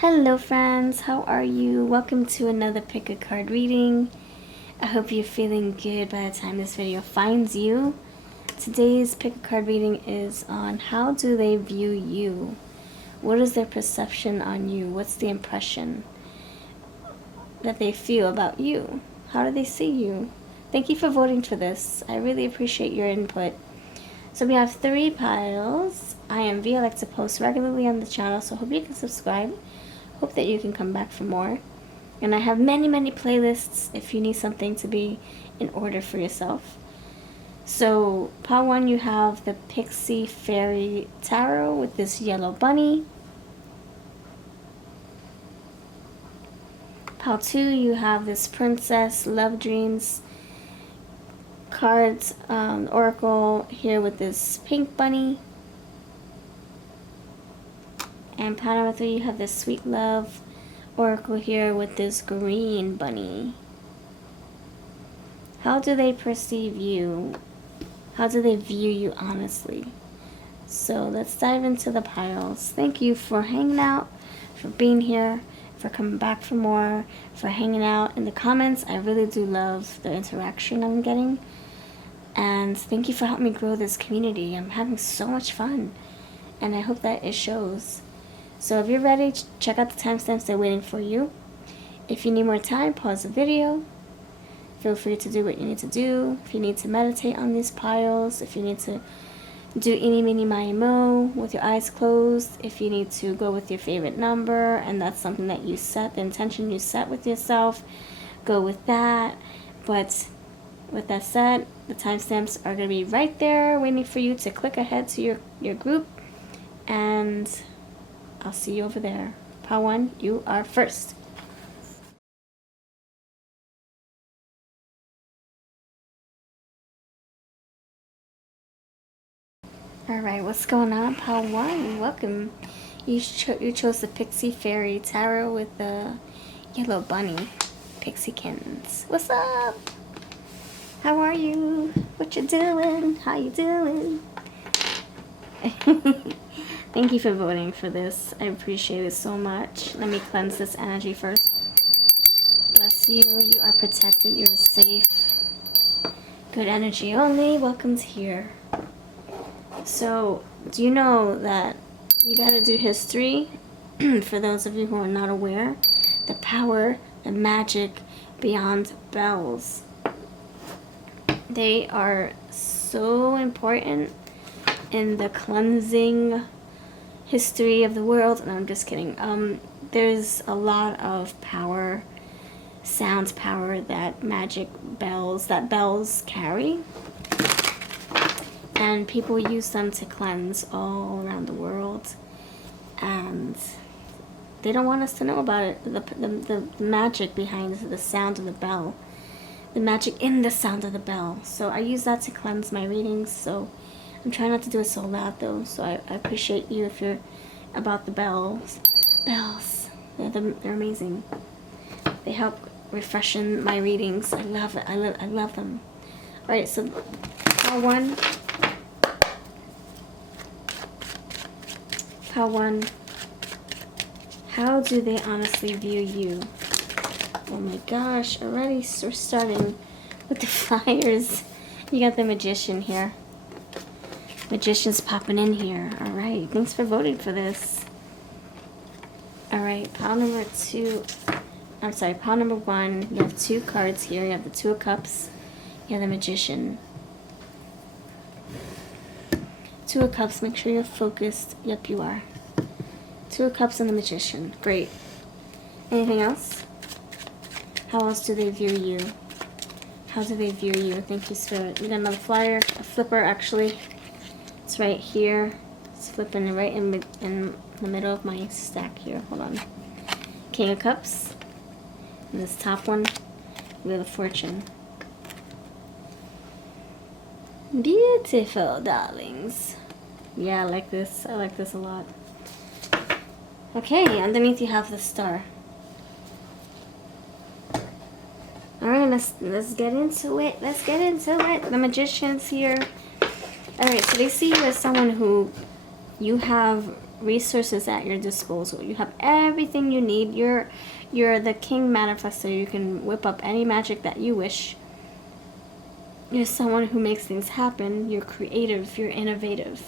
Hello friends, how are you? Welcome to another pick a card reading. I hope you're feeling good by the time this video finds you. Today's pick a card reading is on how do they view you? What is their perception on you? What's the impression that they feel about you? How do they see you? Thank you for voting for this. I really appreciate your input. So we have 3 piles. I am V. I like to post regularly on the channel, so hope you can subscribe. Hope that you can come back for more. And I have many playlists if you need something to be in order for yourself. So pile 1, you have the Pixie Fairy Tarot with this yellow bunny. Pile 2, you have this Princess Love Dreams cards oracle here with this pink bunny. And pile number 3, you have this Sweet Love oracle here with this green bunny. How do they perceive you? How do they view you honestly? So let's dive into the piles. Thank you for hanging out, for being here, for coming back for more, for hanging out in the comments. I really do love the interaction I'm getting. And thank you for helping me grow this community. I'm having so much fun. And I hope that it shows. So if you're ready, check out the timestamps, they're waiting for you. If you need more time, pause the video. Feel free to do what you need to do. If you need to meditate on these piles, if you need to do eeny, meeny, miny, mo with your eyes closed, if you need to go with your favorite number, and that's something that you set, the intention you set with yourself, go with that. But with that said, the timestamps are going to be right there waiting for you to click ahead to your group, and I'll see you over there. Pile 1, you are first. Alright, what's going on, Pile 1? Welcome. You chose the Pixie Fairy Tarot with the yellow bunny. Pixiekins. What's up? How are you? What you doing? How you doing? Thank you for voting for this. I appreciate it so much. Let me cleanse this energy first. Bless you. You are protected. You're safe. Good energy only. Welcome to here. So, do you know that you gotta do history? For those of you who are not aware, the power, the magic beyond bells. They are so important in the cleansing history of the world. No, I'm just kidding. There's a lot of power, sound power that bells carry, and people use them to cleanse all around the world, and they don't want us to know about it. The magic behind the sound of the bell, the magic in the sound of the bell. So I use that to cleanse my readings. So I'm trying not to do it so loud though, so I appreciate you if you're about the bells. Bells, they're amazing. They help refreshen my readings. I love it. I love them. All right, so pile 1. Pile 1. How do they honestly view you? Oh my gosh! Already we're starting with the flyers. You got the Magician here. Magician's popping in here. Alright, thanks for voting for this. Alright, pile number 2. I'm sorry, pile number 1. You have 2 cards here. You have the 2 of Cups. You have the Magician. 2 of Cups, make sure you're focused. Yep, you are. 2 of Cups and the Magician. Great. Anything else? How else do they view you? How do they view you? Thank you, Spirit. We got another flyer, a flipper actually. It's right here. It's flipping right in the middle of my stack here. Hold on. King of Cups. And this top one, Wheel of Fortune. Beautiful, darlings. Yeah, I like this. I like this a lot. Okay, underneath you have the Star. Alright, let's get into it. Let's get into it. The Magician's here. Alright, so they see you as someone who you have resources at your disposal. You have everything you need. You're the king manifester. You can whip up any magic that you wish. You're someone who makes things happen. You're creative. You're innovative.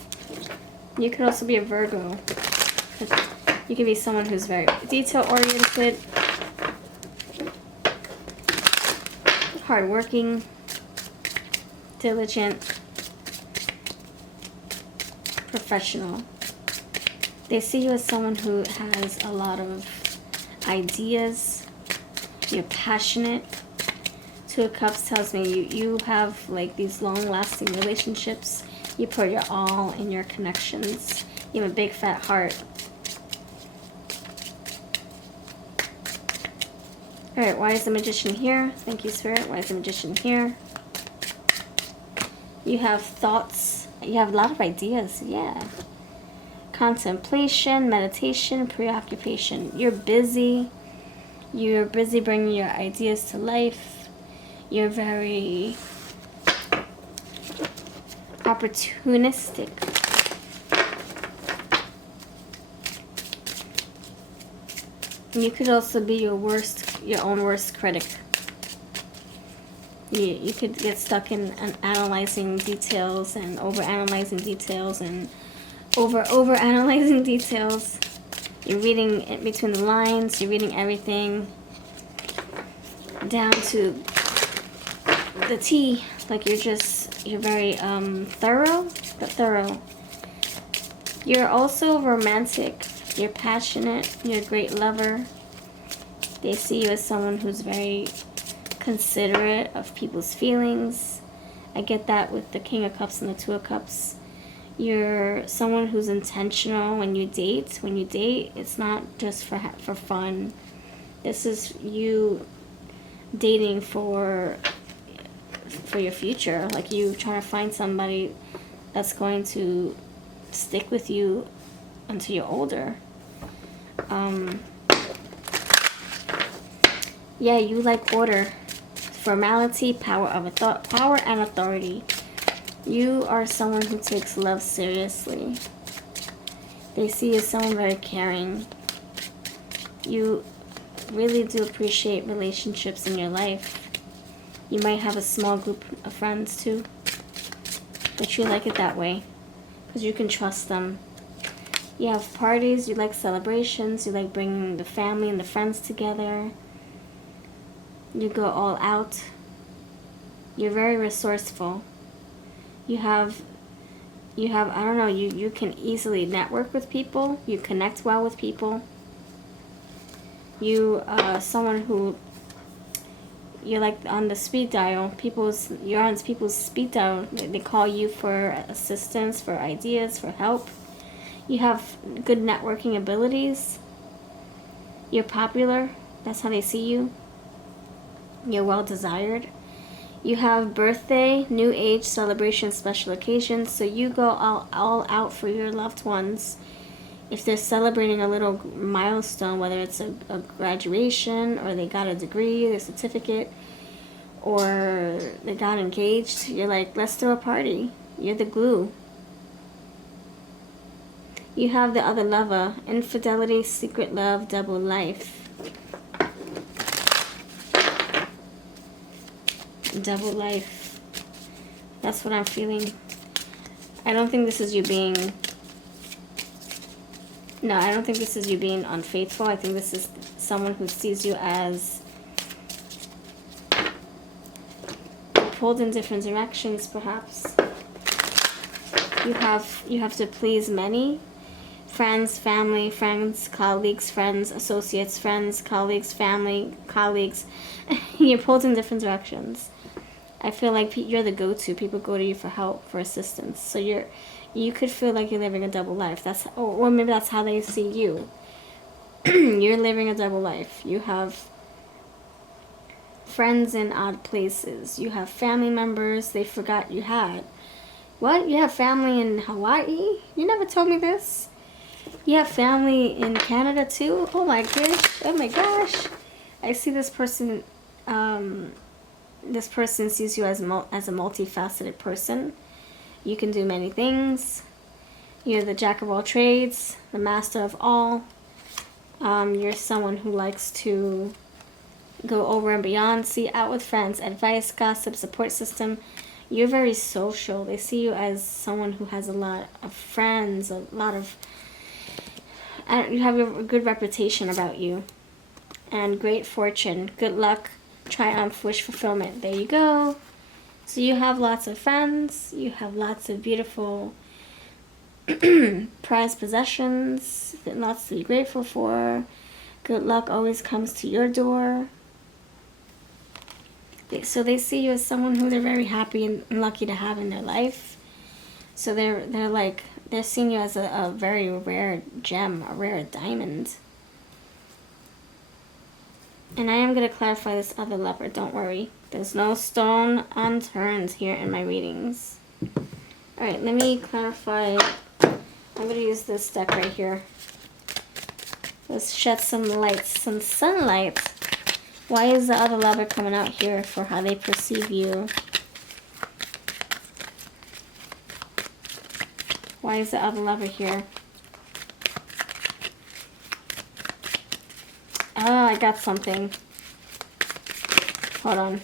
You could also be a Virgo. You could be someone who's very detail-oriented, hardworking, diligent, professional. They see you as someone who has a lot of ideas. You're passionate. Two of Cups tells me you have like these long-lasting relationships. You put your all in your connections. You have a big fat heart. Alright, why is the Magician here? Thank you, Spirit. Why is the Magician here? You have thoughts. You have a lot of ideas. Yeah. Contemplation, meditation, preoccupation. You're busy. You're busy bringing your ideas to life. You're very opportunistic. You could also be your own worst critic. You could get stuck in analyzing details and overanalyzing details and overanalyzing details. You're reading it between the lines. You're reading everything down to the T. Like you're very thorough. You're also romantic. You're passionate. You're a great lover. They see you as someone who's very considerate of people's feelings. I get that with the King of Cups and the Two of Cups. You're someone who's intentional when you date. When you date, it's not just for fun. This is you dating for your future. Like you trying to find somebody that's going to stick with you until you're older. Yeah, you like order, formality, power and authority. You are someone who takes love seriously. They see you as someone very caring. You really do appreciate relationships in your life. You might have a small group of friends too, but you like it that way because you can trust them. You have parties, you like celebrations, you like bringing the family and the friends together. You go all out. You're very resourceful. You have I don't know, you can easily network with people. You connect well with people. You someone who you're like on the speed dial. You're on people's speed dial. They call you for assistance, for ideas, for help. You have good networking abilities. You're popular. That's how they see you. You're well desired. You have birthday, new age, celebration, special occasions. So you go all out for your loved ones. If they're celebrating a little milestone, whether it's a graduation or they got a degree, a certificate, or they got engaged, you're like, let's throw a party. You're the glue. You have the other lover, infidelity, secret love, double life. Double life. That's what I'm feeling. I don't think this is you being... No, I don't think this is you being unfaithful. I think this is someone who sees you as pulled in different directions, perhaps. You have to please many. Friends, family, friends, colleagues, friends, associates, friends, colleagues, family, colleagues. You're pulled in different directions. I feel like you're the go-to. People go to you for help, for assistance. So you could feel like you're living a double life. Or maybe that's how they see you. You're living a double life. You have friends in odd places. You have family members they forgot you had. What? You have family in Hawaii? You never told me this. You have family in Canada too? Oh my gosh. Oh my gosh. I see this person. This person sees you as a multifaceted person. You can do many things. You're the jack of all trades, the master of all. You're someone who likes to go over and beyond, see out with friends, advice, gossip, support system. You're very social. They see you as someone who has a lot of friends, a lot of... you have a good reputation about you. And great fortune, good luck, triumph, wish fulfillment. There you go. So you have lots of friends. You have lots of beautiful prized possessions, lots to be grateful for. Good luck always comes to your door. So they see you as someone who they're very happy and lucky to have in their life. So they're seeing you as a very rare gem, a rare diamond. And I am going to clarify this other leopard, don't worry. There's no stone unturned here in my readings. Alright, let me clarify. I'm going to use this deck right here. Let's shed some light, some sunlight. Why is the other lover coming out here for how they perceive you? Why is the other lover here? Oh, I got something. Hold on.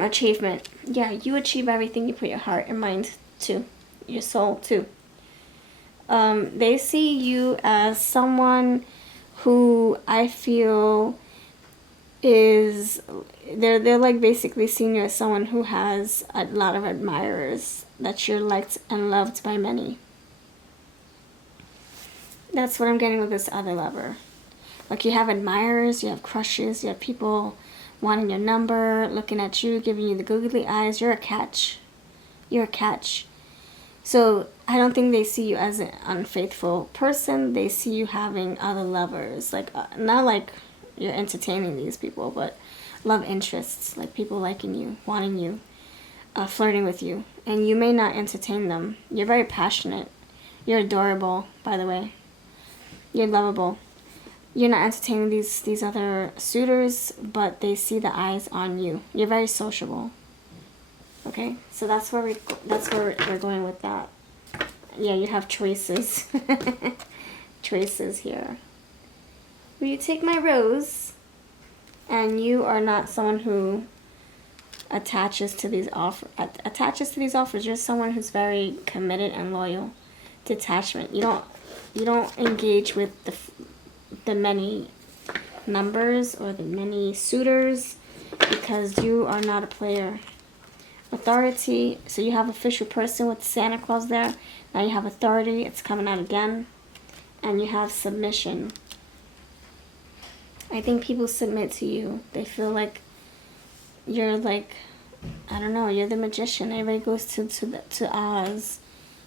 Achievement. Yeah, you achieve everything you put your heart and mind to. Your soul to. They see you as someone who I feel is... They're like basically seeing you as someone who has a lot of admirers. That you're liked and loved by many. That's what I'm getting with this other lover. Like you have admirers, you have crushes, you have people wanting your number, looking at you, giving you the googly eyes. You're a catch. You're a catch. So I don't think they see you as an unfaithful person. They see you having other lovers. Like not like you're entertaining these people, but love interests. Like people liking you, wanting you, flirting with you. And you may not entertain them. You're very passionate. You're adorable, by the way. You're lovable. You're not entertaining these other suitors, but they see the eyes on you. You're very sociable. Okay, so that's where we're going with that. Yeah, you have choices. Choices here. Will you take my rose? And you are not someone who attaches to these offers. You're someone who's very committed and loyal. Detachment. You don't engage with the many numbers or the many suitors because you are not a player. Authority. So you have official person with Santa Claus there. Now you have authority. It's coming out again. And you have submission. I think people submit to you. They feel like you're like, I don't know, you're the magician. Everybody goes to Oz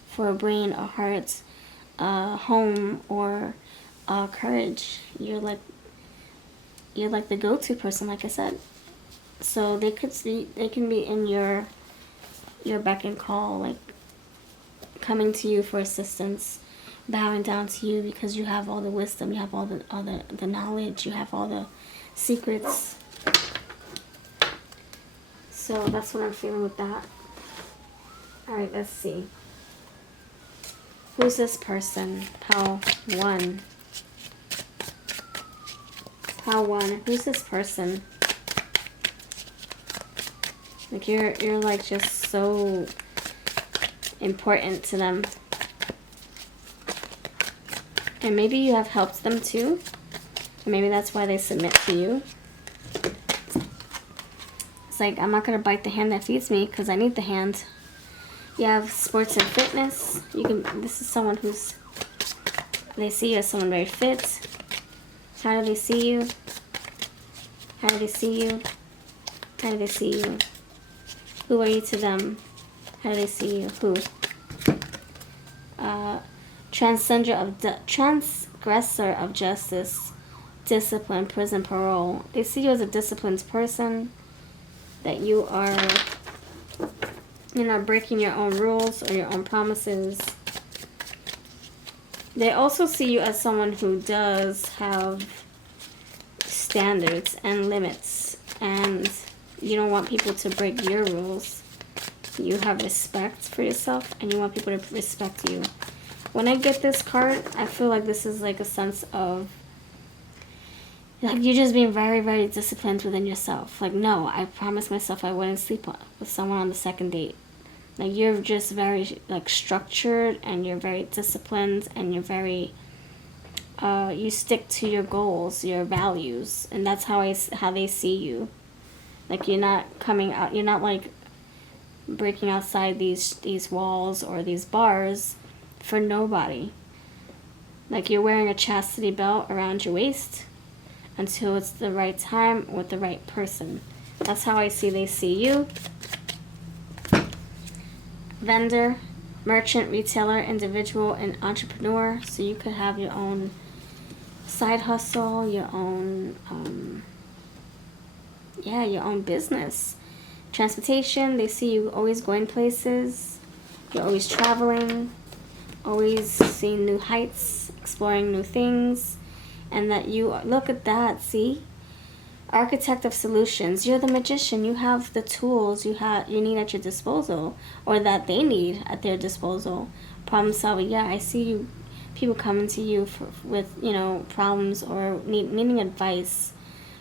for a brain, a heart, home, or courage. You're like the go-to person, like I said. So they can be in your beck and call, like coming to you for assistance, bowing down to you because you have all the wisdom, you have all the knowledge, you have all the secrets. So that's what I'm feeling with that. Alright, let's see. Who's this person? Pile 1. Pile 1. Who's this person? Like you're like just so important to them. And maybe you have helped them too. And maybe that's why they submit to you. It's like, I'm not going to bite the hand that feeds me because I need the hand. You have sports and fitness. This is someone who's, they see you as someone very fit. How do they see you? How do they see you? How do they see you? Who are you to them? How do they see you? Who? Transgressor of justice, discipline, prison, parole. They see you as a disciplined person. That you're not breaking your own rules or your own promises. They also see you as someone who does have standards and limits, and you don't want people to break your rules. You have respect for yourself, and you want people to respect you. When I get this card, I feel like this is like a sense of, like, you're just being very, very disciplined within yourself. Like, no, I promised myself I wouldn't sleep with someone on the second date. Like, you're just very, like, structured, and you're very disciplined, and you're very, you stick to your goals, your values, and that's how they see you. Like, you're not coming out, you're not, like, breaking outside these walls or these bars for nobody. Like, you're wearing a chastity belt around your waist until it's the right time with the right person. That's how they see you. Vendor, merchant, retailer, individual, and entrepreneur. So you could have your own side hustle, your own, your own business. Transportation, they see you always going places. You're always traveling, always seeing new heights, exploring new things. And that you, look at that, see? Architect of solutions. You're the magician. You have the tools you need at your disposal, or that they need at their disposal. Problem solving. Yeah, I see you. People coming to you with problems or needing advice.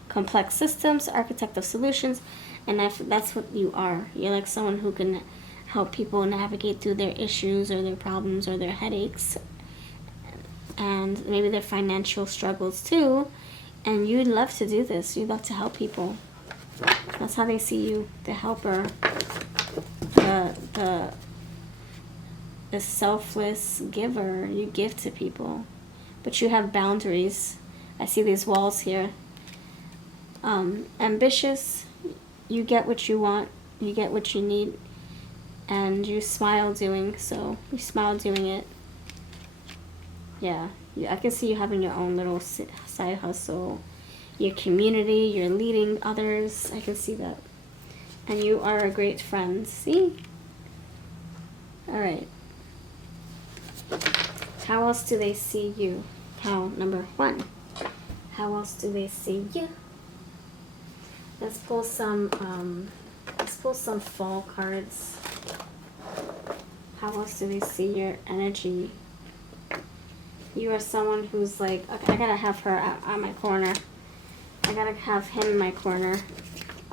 Complex systems. Architect of solutions, and that's what you are. You're like someone who can help people navigate through their issues or their problems or their headaches, and maybe their financial struggles too. And you'd love to do this. You'd love to help people. That's how they see you. The helper. The selfless giver. You give to people. But you have boundaries. I see these walls here. Ambitious. You get what you want. You get what you need. And you smile doing so. You smile doing it. Yeah, I can see you having your own little side hustle, your community, you're leading others. I can see that. And you are a great friend. See? All right. How else do they see you? Number 1. How else do they see you? Let's pull some fall cards. How else do they see your energy? You are someone who's like, okay, I gotta have her at my corner. I gotta have him in my corner.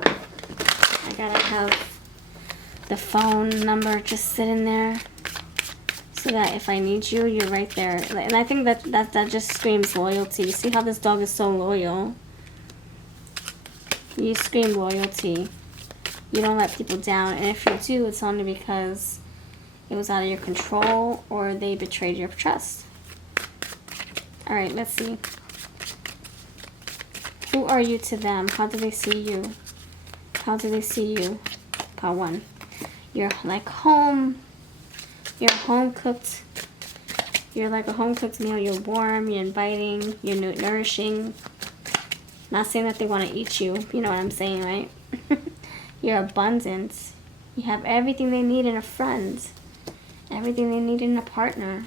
I gotta have the phone number just sitting there so that if I need you, you're right there. And I think that just screams loyalty. You see how this dog is so loyal? You scream loyalty. You don't let people down. And if you do, it's only because it was out of your control or they betrayed your trust. All right, let's see. Who are you to them? How do they see you? How do they see you? Pile 1. You're like home. You're home cooked. You're like a home cooked meal. You're warm. You're inviting. You're nourishing. Not saying that they want to eat you. You know what I'm saying, right? You're abundant. You have everything they need in a friend. Everything they need in a partner.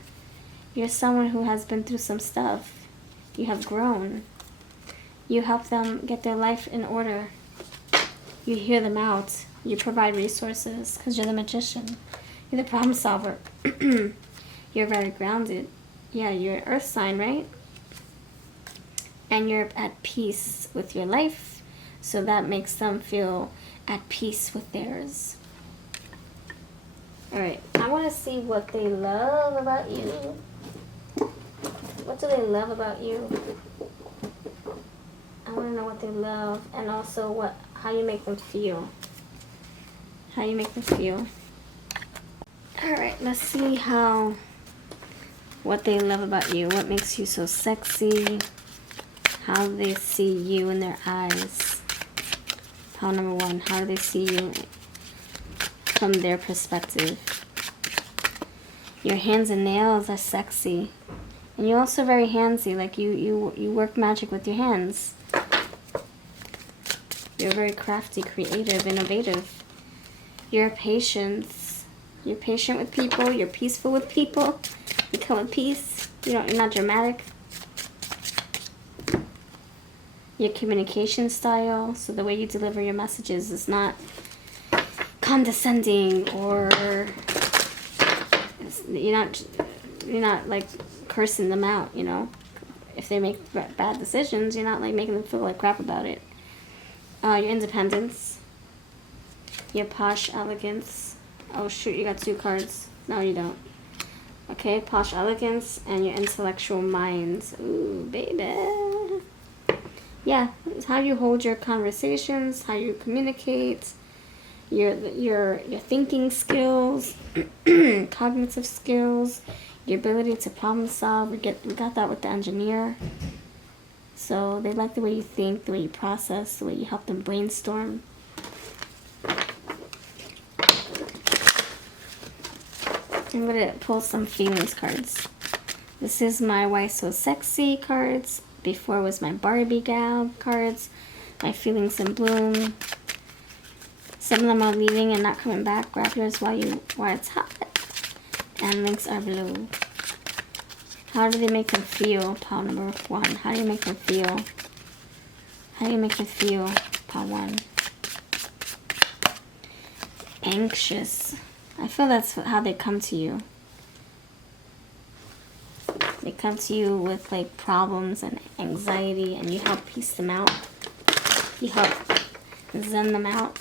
You're someone who has been through some stuff. You have grown. You help them get their life in order. You hear them out. You provide resources because you're the magician. You're the problem solver. You're very grounded. Yeah, you're an earth sign, right? And you're at peace with your life. So that makes them feel at peace with theirs. All right, I want to see what they love about you. What do they love about you? I want to know what they love, and also how you make them feel. How you make them feel. All right, let's see what they love about you. What makes you so sexy? How they see you in their eyes. Pile number 1. How do they see you from their perspective? Your hands and nails are sexy. And you're also very handsy, like you work magic with your hands. You're very crafty, creative, innovative. You're patient. You're patient with people. You're peaceful with people. You come with peace. You're not dramatic. Your communication style, so the way you deliver your messages is not condescending, or you're not like cursing them out, you know. If they make bad decisions, you're not like making them feel like crap about it. Your independence, your posh elegance. Oh shoot, you got 2 cards. No, you don't. Okay, posh elegance and your intellectual minds. Ooh, baby. Yeah, it's how you hold your conversations, how you communicate, your thinking skills, cognitive skills, your ability to problem solve. We got that with the engineer. So they like the way you think, the way you process, the way you help them brainstorm. I'm going to pull some feelings cards. This is my Why So Sexy cards. Before was my Barbie gal cards. My feelings in bloom. Some of them are leaving and not coming back. Grab yours while it's hot. And links are below. How do they make them feel? Pile number 1. How do you make them feel? How do you make them feel? Pile 1. Anxious. I feel that's how they come to you. They come to you with like problems and anxiety, and you help piece them out. You help zen them out.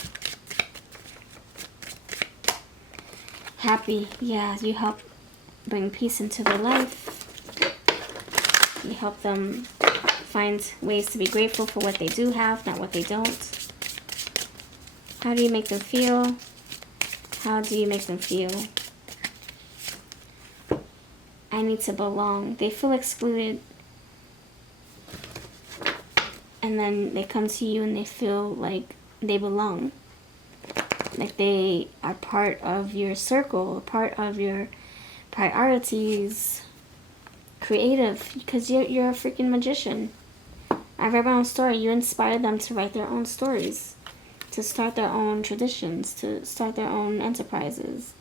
Happy, yeah, you help bring peace into their life. You help them find ways to be grateful for what they do have, not what they don't. How do you make them feel? How do you make them feel? I need to belong. They feel excluded. And then they come to you and they feel like they belong. Like they are part of your circle, part of your priorities. Creative, because you're a freaking magician. I've read my own story. You inspire them to write their own stories, to start their own traditions, to start their own enterprises,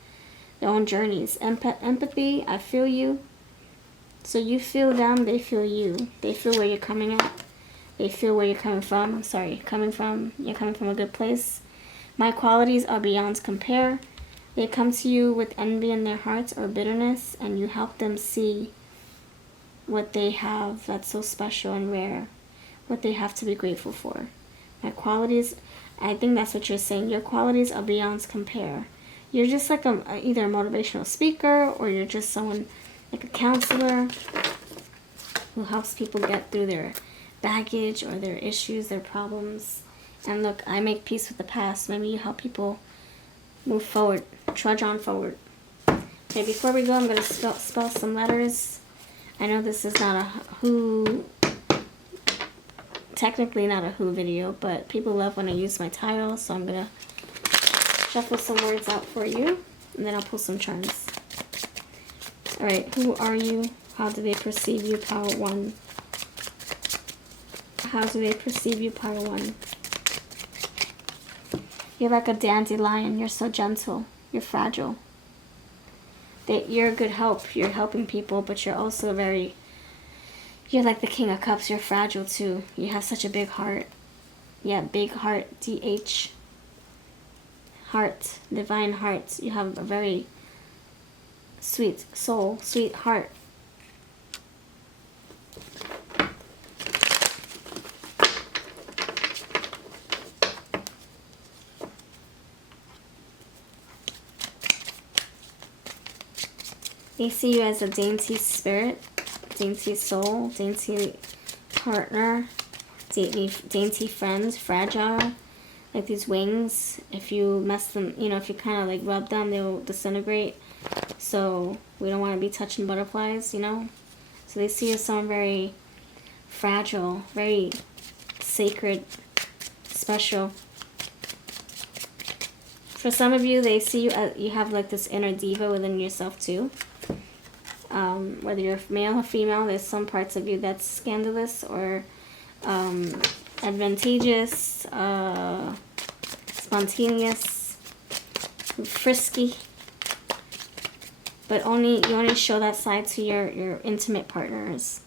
their own journeys. Empathy, I feel you. So you feel them, they feel you. They feel where you're coming at. They feel where you're coming from. Sorry, coming from. You're coming from a good place. My qualities are beyond compare. They come to you with envy in their hearts or bitterness, and you help them see what they have that's so special and rare, what they have to be grateful for. My qualities, I think that's what you're saying. Your qualities are beyond compare. You're just like either a motivational speaker, or you're just someone like a counselor who helps people get through their baggage or their issues, their problems. And look, I make peace with the past. Maybe you help people move forward, trudge on forward. Okay, before we go, I'm going to spell some letters. I know this is not a who, technically not a who video, but people love when I use my title, so I'm going to shuffle some words out for you, and then I'll pull some charms. Alright, who are you? How do they perceive you? Power 1. How do they perceive you? Power 1. You're like a dandelion. You're so gentle. You're fragile. You're a good help. You're helping people, but you're also you're like the King of Cups. You're fragile too. You have such a big heart. Yeah, big heart. DH. Heart. Divine heart. You have a very sweet soul. Sweet heart. They see you as a dainty spirit, dainty soul, dainty partner, dainty friend, fragile, like these wings. If you mess them, if you kind of like rub them, they will disintegrate. So we don't want to be touching butterflies, So they see you as someone very fragile, very sacred, special. For some of you, they see you as, you have like this inner diva within yourself too. Whether you're male or female, there's some parts of you that's scandalous or advantageous, spontaneous, frisky. But you only show that side to your intimate partners.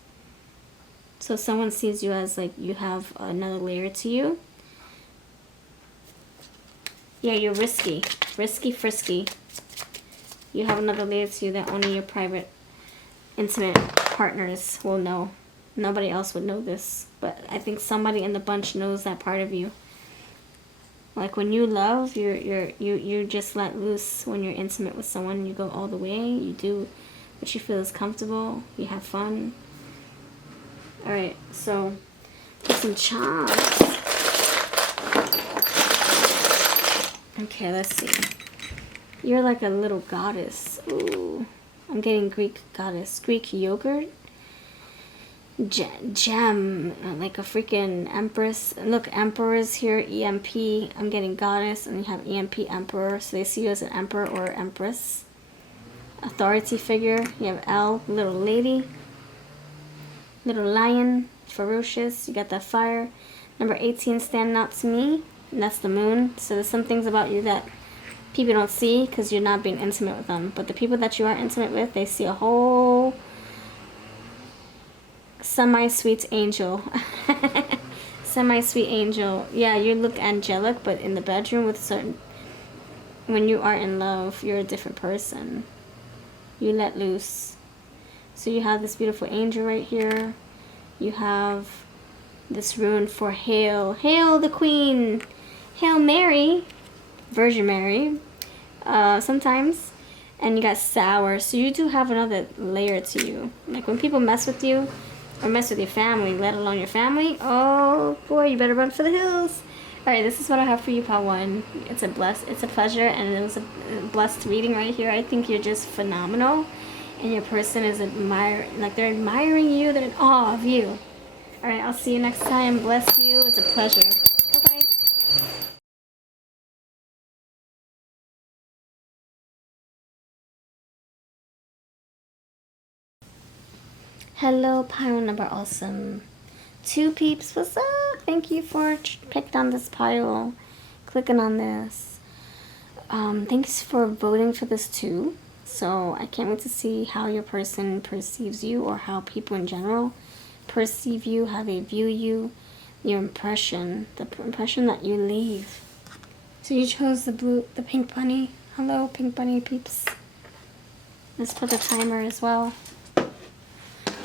So someone sees you as like you have another layer to you. Yeah, you're risky. Risky frisky. You have another layer to you that only your private, intimate partners will know. Nobody else would know this, but I think somebody in the bunch knows that part of you. Like when you love, you just let loose. When you're intimate with someone, you go all the way. You do what you feel is comfortable. You have fun. All right, so put some charms. Okay, let's see. You're like a little goddess. Ooh, I'm getting Greek goddess. Greek yogurt. Gem, like a freaking empress. Look, emperor is here. EMP. I'm getting goddess, and you have EMP emperor. So they see you as an emperor or empress. Authority figure. You have L, little lady. Little lion, ferocious. You got that fire. Number 18 standing out to me. And that's the moon. So there's some things about you that people don't see because you're not being intimate with them. But the people that you are intimate with, they see a whole semi-sweet angel. Semi-sweet angel. Yeah, you look angelic, but in the bedroom with certain... When you are in love, you're a different person. You let loose. So you have this beautiful angel right here. You have this rune for Hail. Hail the Queen. Hail Mary. Virgin Mary. Sometimes. And you got sour. So you do have another layer to you. Like when people mess with you, or mess with your family, let alone your family, oh boy, you better run for the hills. Alright, this is what I have for you, Pal 1. It's a pleasure, and it was a blessed reading right here. I think you're just phenomenal, and your person is they're admiring you, they're in awe of you. Alright, I'll see you next time. Bless you. It's a pleasure. Bye-bye. Hello, pile number awesome. 2 peeps, what's up? Thank you for picked on this pile, clicking on this. Thanks for voting for this too. So I can't wait to see how your person perceives you, or how people in general perceive you, how they view you, your impression, the impression that you leave. So you chose the pink bunny. Hello, pink bunny peeps. Let's put the timer as well.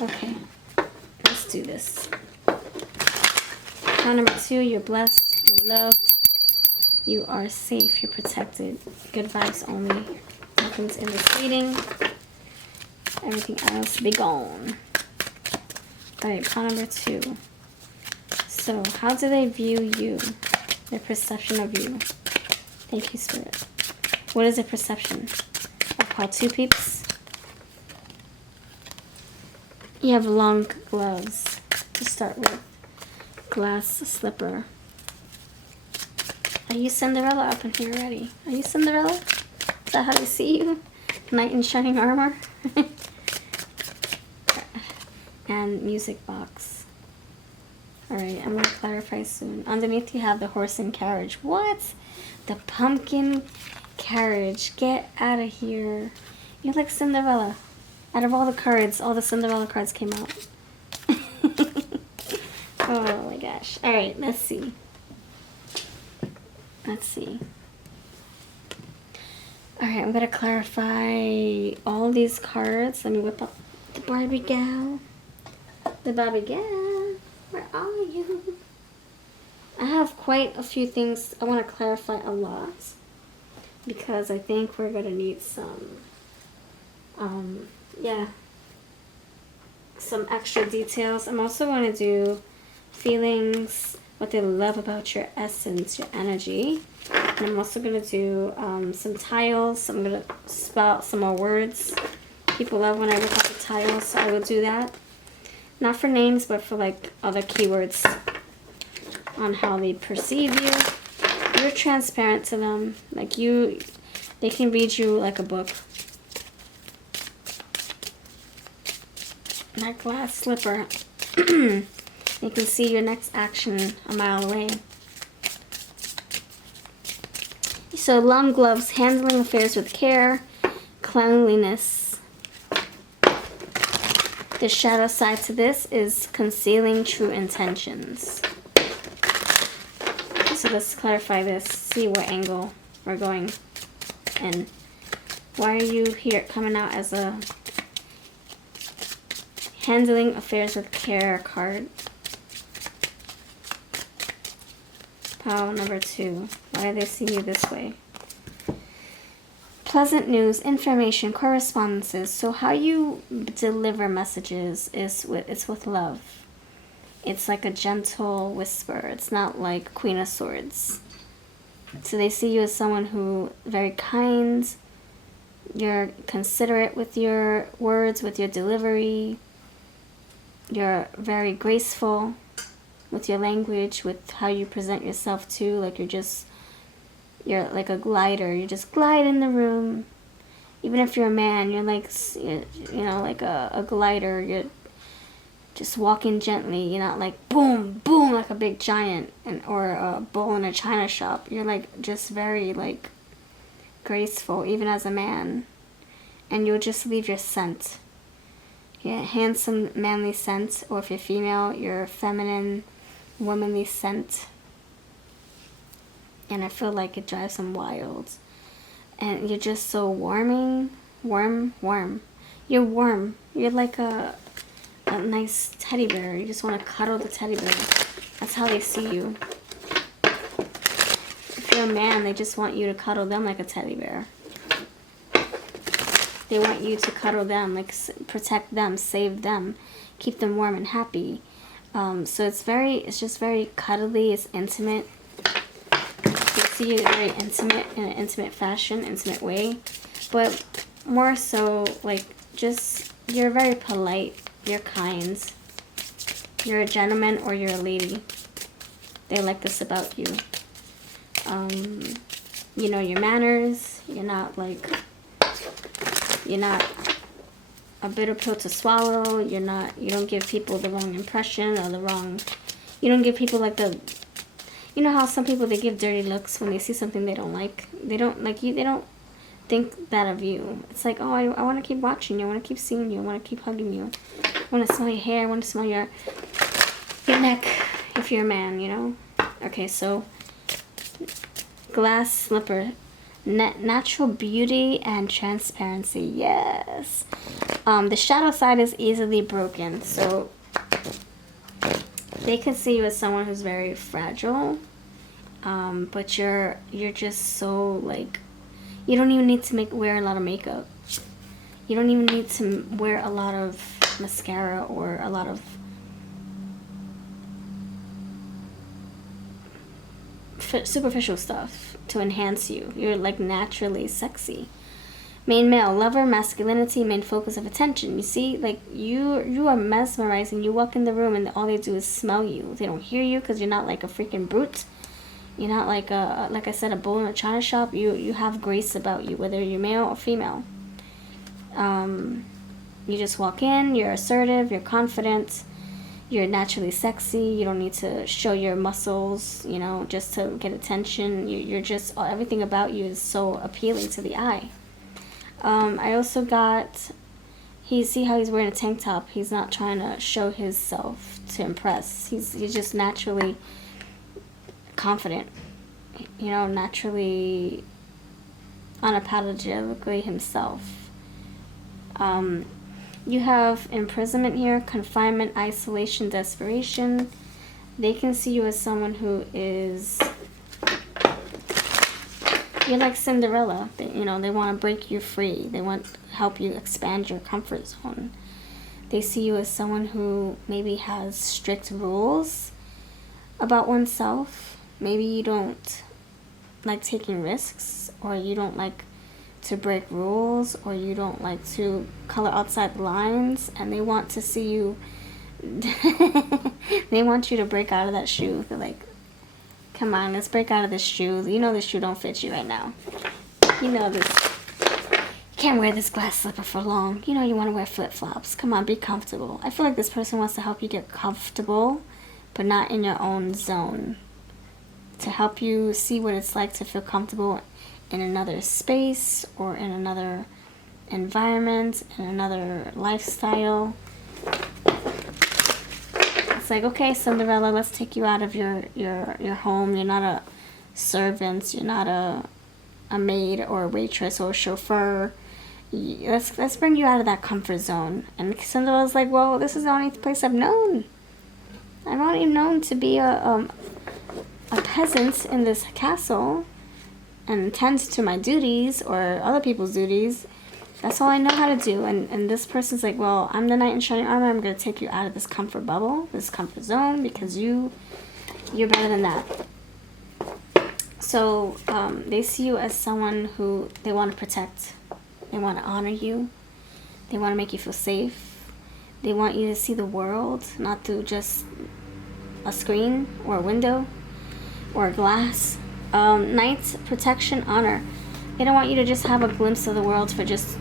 Okay, let's do this. Count number 2, you're blessed, you're loved, you are safe, you're protected. Good vibes only. Nothing's in this reading. Everything else be gone. Alright, count number 2. So, how do they view you? Their perception of you. Thank you, Spirit. What is their perception? Of pile 2 peeps? You have long gloves to start with. Glass slipper. Are you Cinderella up in here already? Are you Cinderella? Is that how they see you? Knight in shining armor? And music box. Alright, I'm going to clarify soon. Underneath you have the horse and carriage. What? The pumpkin carriage. Get out of here. You're like Cinderella. Out of all the cards, all the Cinderella cards came out. Oh my gosh. Alright, let's see. Let's see. Alright, I'm going to clarify all these cards. Let me whip up the Barbie gal. The Barbie gal. Where are you? I have quite a few things I want to clarify a lot, because I think we're going to need some, some extra details. I'm also going to do feelings, what they love about your essence, your energy. And I'm also going to do some tiles. I'm going to spell out some more words. People love when I look at the tiles, so I will do that. Not for names, but for like other keywords on how they perceive you. You're transparent to them. Like they can read you like a book. That glass slipper. You can see your next action a mile away. So long gloves, handling affairs with care, cleanliness. The shadow side to this is concealing true intentions. So let's clarify this, see what angle we're going. And why are you here coming out as a handling affairs with care card? Pile number 2. Why do they see you this way? Pleasant news, information, correspondences. So how you deliver messages is with love. It's like a gentle whisper. It's not like Queen of Swords. So they see you as someone who very kind. You're considerate with your words, with your delivery. You're very graceful with your language, with how you present yourself too. Like you're like a glider. You just glide in the room. Even if you're a man, you're like, you know, like a glider. You're just walking gently. You're not like boom, boom, like a big giant or a bull in a china shop. You're like just very like graceful, even as a man. And you'll just leave your scent. Yeah, handsome, manly scent. Or if you're female, your feminine, womanly scent. And I feel like it drives them wild. And you're just so warm. You're warm. You're like a nice teddy bear. You just want to cuddle the teddy bear. That's how they see you. If you're a man, they just want you to cuddle them like a teddy bear. They want you to cuddle them, like protect them, save them, keep them warm and happy. So it's just very cuddly. It's intimate. You see you very intimate in an intimate fashion, intimate way, but more so like just you're very polite. You're kind. You're a gentleman or you're a lady. They like this about you. You know your manners. You're not a bitter pill to swallow. You don't give people the wrong impression or you don't give people like you know how some people, they give dirty looks when they see something they don't like. They don't like you. They don't think that of you. It's like, oh, I want to keep watching you. I want to keep seeing you. I want to keep hugging you. I want to smell your hair. I want to smell your neck if you're a man, you know. Okay, so glass slipper. Natural beauty and transparency. Yes. The shadow side is easily broken. So they can see you as someone who's very fragile. But you're just so like, you don't even need to wear a lot of makeup. You don't even need to wear a lot of mascara or a lot of superficial stuff to enhance you. You're like naturally sexy. Main male, lover, masculinity, main focus of attention. You see, like you are mesmerizing. You walk in the room and all they do is smell you. They don't hear you because you're not like a freaking brute. You're not like like I said, a bull in a china shop. You have grace about you, whether you're male or female. You just walk in. You're assertive. You're confident. You're naturally sexy. You don't need to show your muscles, you know, just to get attention. You're just, everything about you is so appealing to the eye. I also got, see how he's wearing a tank top. He's not trying to show himself to impress. He's just naturally confident, you know, naturally unapologetically himself. You have imprisonment here, confinement, isolation, desperation. They can see you as someone who is, you're like Cinderella. You know, they want to break you free. They want to help you expand your comfort zone. They see you as someone who maybe has strict rules about oneself. Maybe you don't like taking risks, or you don't like to break rules, or you don't like to color outside the lines, and they want to see you they want you to break out of that shoe. They're like, come on, let's break out of this shoe. You know this shoe don't fit you right now. You know this, you can't wear this glass slipper for long. You know you want to wear flip-flops. Come on, be comfortable. I feel like this person wants to help you get comfortable, but not in your own zone. To help you see what it's like to feel comfortable in another space or in another environment, in another lifestyle. It's like, okay, Cinderella, let's take you out of your home. You're not a servant. You're not a a maid or a waitress or a chauffeur. Let's bring you out of that comfort zone. And Cinderella's like, well, this is the only place I've known. I've only known to be a peasant in this castle and tend to my duties or other people's duties. That's all I know how to do. And this person's like, well, I'm the knight in shining armor. I'm going to take you out of this comfort bubble, this comfort zone, because you're better than that. So they see you as someone who they want to protect. They want to honor you. They want to make you feel safe. They want you to see the world, not through just a screen or a window or a glass. Knights, protection, honor. They don't want you to just have a glimpse of the world for just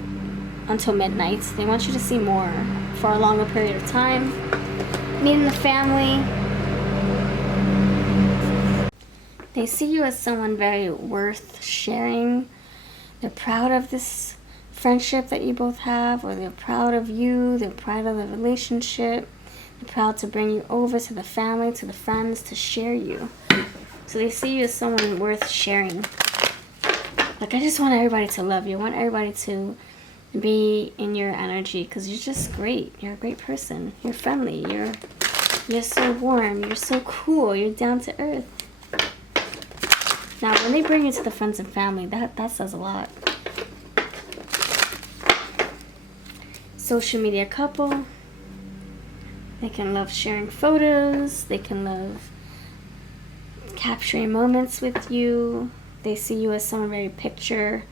until midnight. They want you to see more for a longer period of time. Meeting the family. They see you as someone very worth sharing. They're proud of this friendship that you both have, or they're proud of you. They're proud of the relationship. They're proud to bring you over to the family, to the friends, to share you. So they see you as someone worth sharing. Like, I just want everybody to love you. I want everybody to be in your energy, because you're just great. You're a great person. You're friendly. You're so warm. You're so cool. You're down to earth. Now, when they bring you to the friends and family, that says a lot. Social media couple. They can love sharing photos. They can love capturing moments with you. They see you as someone very picture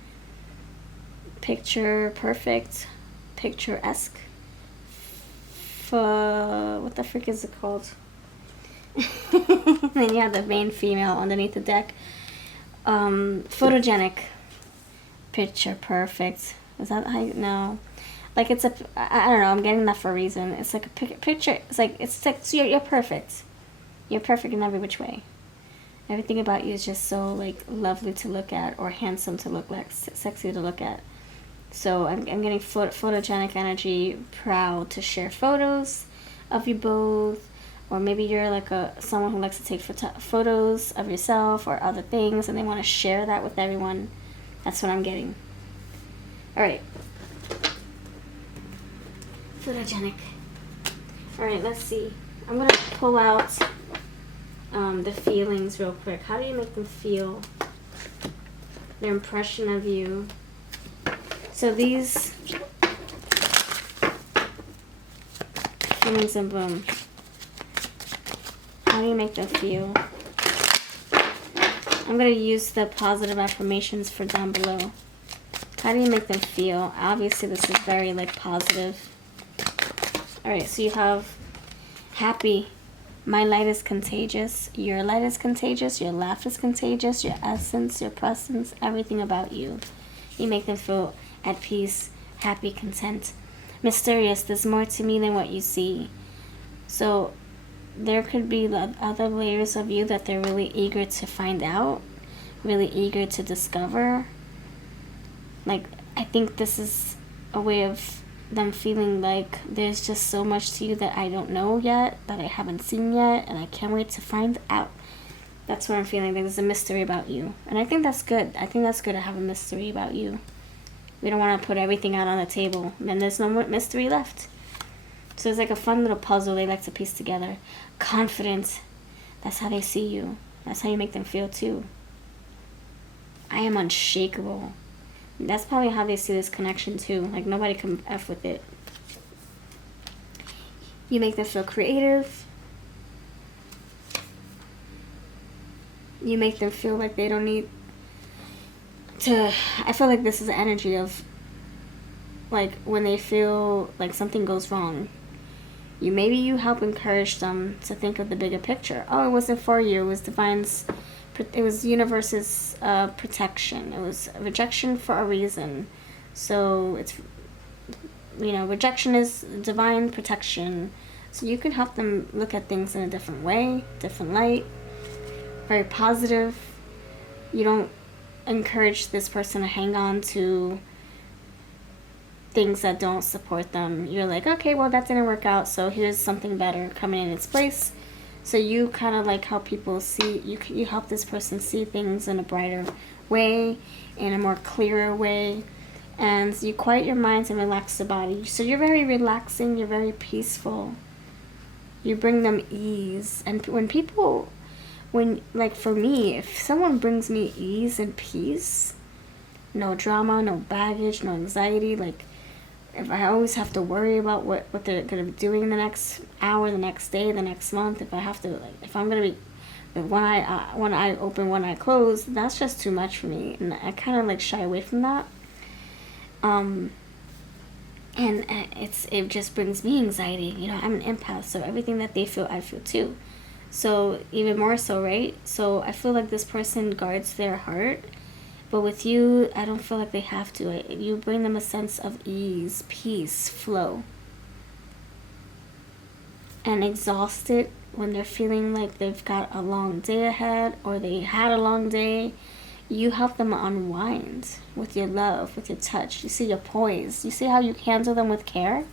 perfect, picturesque. What the frick is it called? And then you have the main female underneath the deck. Photogenic, picture perfect. Is that how you know? Like, it's a, I don't know, I'm getting that for a reason. It's like a picture, it's like so you're perfect. You're perfect in every which way. Everything about you is just so, like, lovely to look at, or handsome to look like, sexy to look at. So I'm getting photogenic energy, proud to share photos of you both. Or maybe you're like someone who likes to take photos of yourself or other things, and they want to share that with everyone. That's what I'm getting. All right. Photogenic. All right, let's see. I'm going to pull out the feelings real quick. How do you make them feel? Their impression of you. So these feelings and boom. How do you make them feel? I'm going to use the positive affirmations for down below. How do you make them feel? Obviously, this is very, like, positive. Alright, so you have happy. My light is contagious. Your light is contagious. Your laugh is contagious. Your essence, your presence, everything about you. You make them feel at peace, happy, content. Mysterious. There's more to me than what you see. So there could be other layers of you that they're really eager to find out, really eager to discover. Like, I think this is a way of them feeling like there's just so much to you that I don't know yet, that I haven't seen yet, and I can't wait to find out. That's what I'm feeling. There's a mystery about you. And I think that's good. I think that's good to have a mystery about you. We don't want to put everything out on the table. Then there's no more mystery left. So it's like a fun little puzzle they like to piece together. Confident. That's how they see you. That's how you make them feel too. I am unshakable. That's probably how they see this connection too. Like, nobody can F with it. You make them feel creative. You make them feel like they don't need to... I feel like this is the energy of, like, when they feel like something goes wrong. Maybe you help encourage them to think of the bigger picture. Oh, it wasn't for you. It was divine's... It was universe's protection. It was rejection for a reason. So it's, you know, rejection is divine protection. So you can help them look at things in a different way, different light, very positive. You don't encourage this person to hang on to things that don't support them. You're like, okay, well, that didn't work out, so here's something better coming in its place. So you kind of like help people see, you help this person see things in a brighter way, in a more clearer way. And you quiet your minds and relax the body. So you're very relaxing, you're very peaceful. You bring them ease. And like for me, if someone brings me ease and peace, no drama, no baggage, no anxiety, like if I always have to worry about what they're going to be doing the next hour, the next day, the next month, if I have to, like, if I'm going to be, one eye open, one eye closed, that's just too much for me. And I kind of like shy away from that. And it just brings me anxiety. You know, I'm an empath, so everything that they feel, I feel too. So even more so, right? So I feel like this person guards their heart, but with you, I don't feel like they have to. You bring them a sense of ease, peace, flow. And exhausted, when they're feeling like they've got a long day ahead or they had a long day, you help them unwind with your love, with your touch. You see your poise. You see how you handle them with care?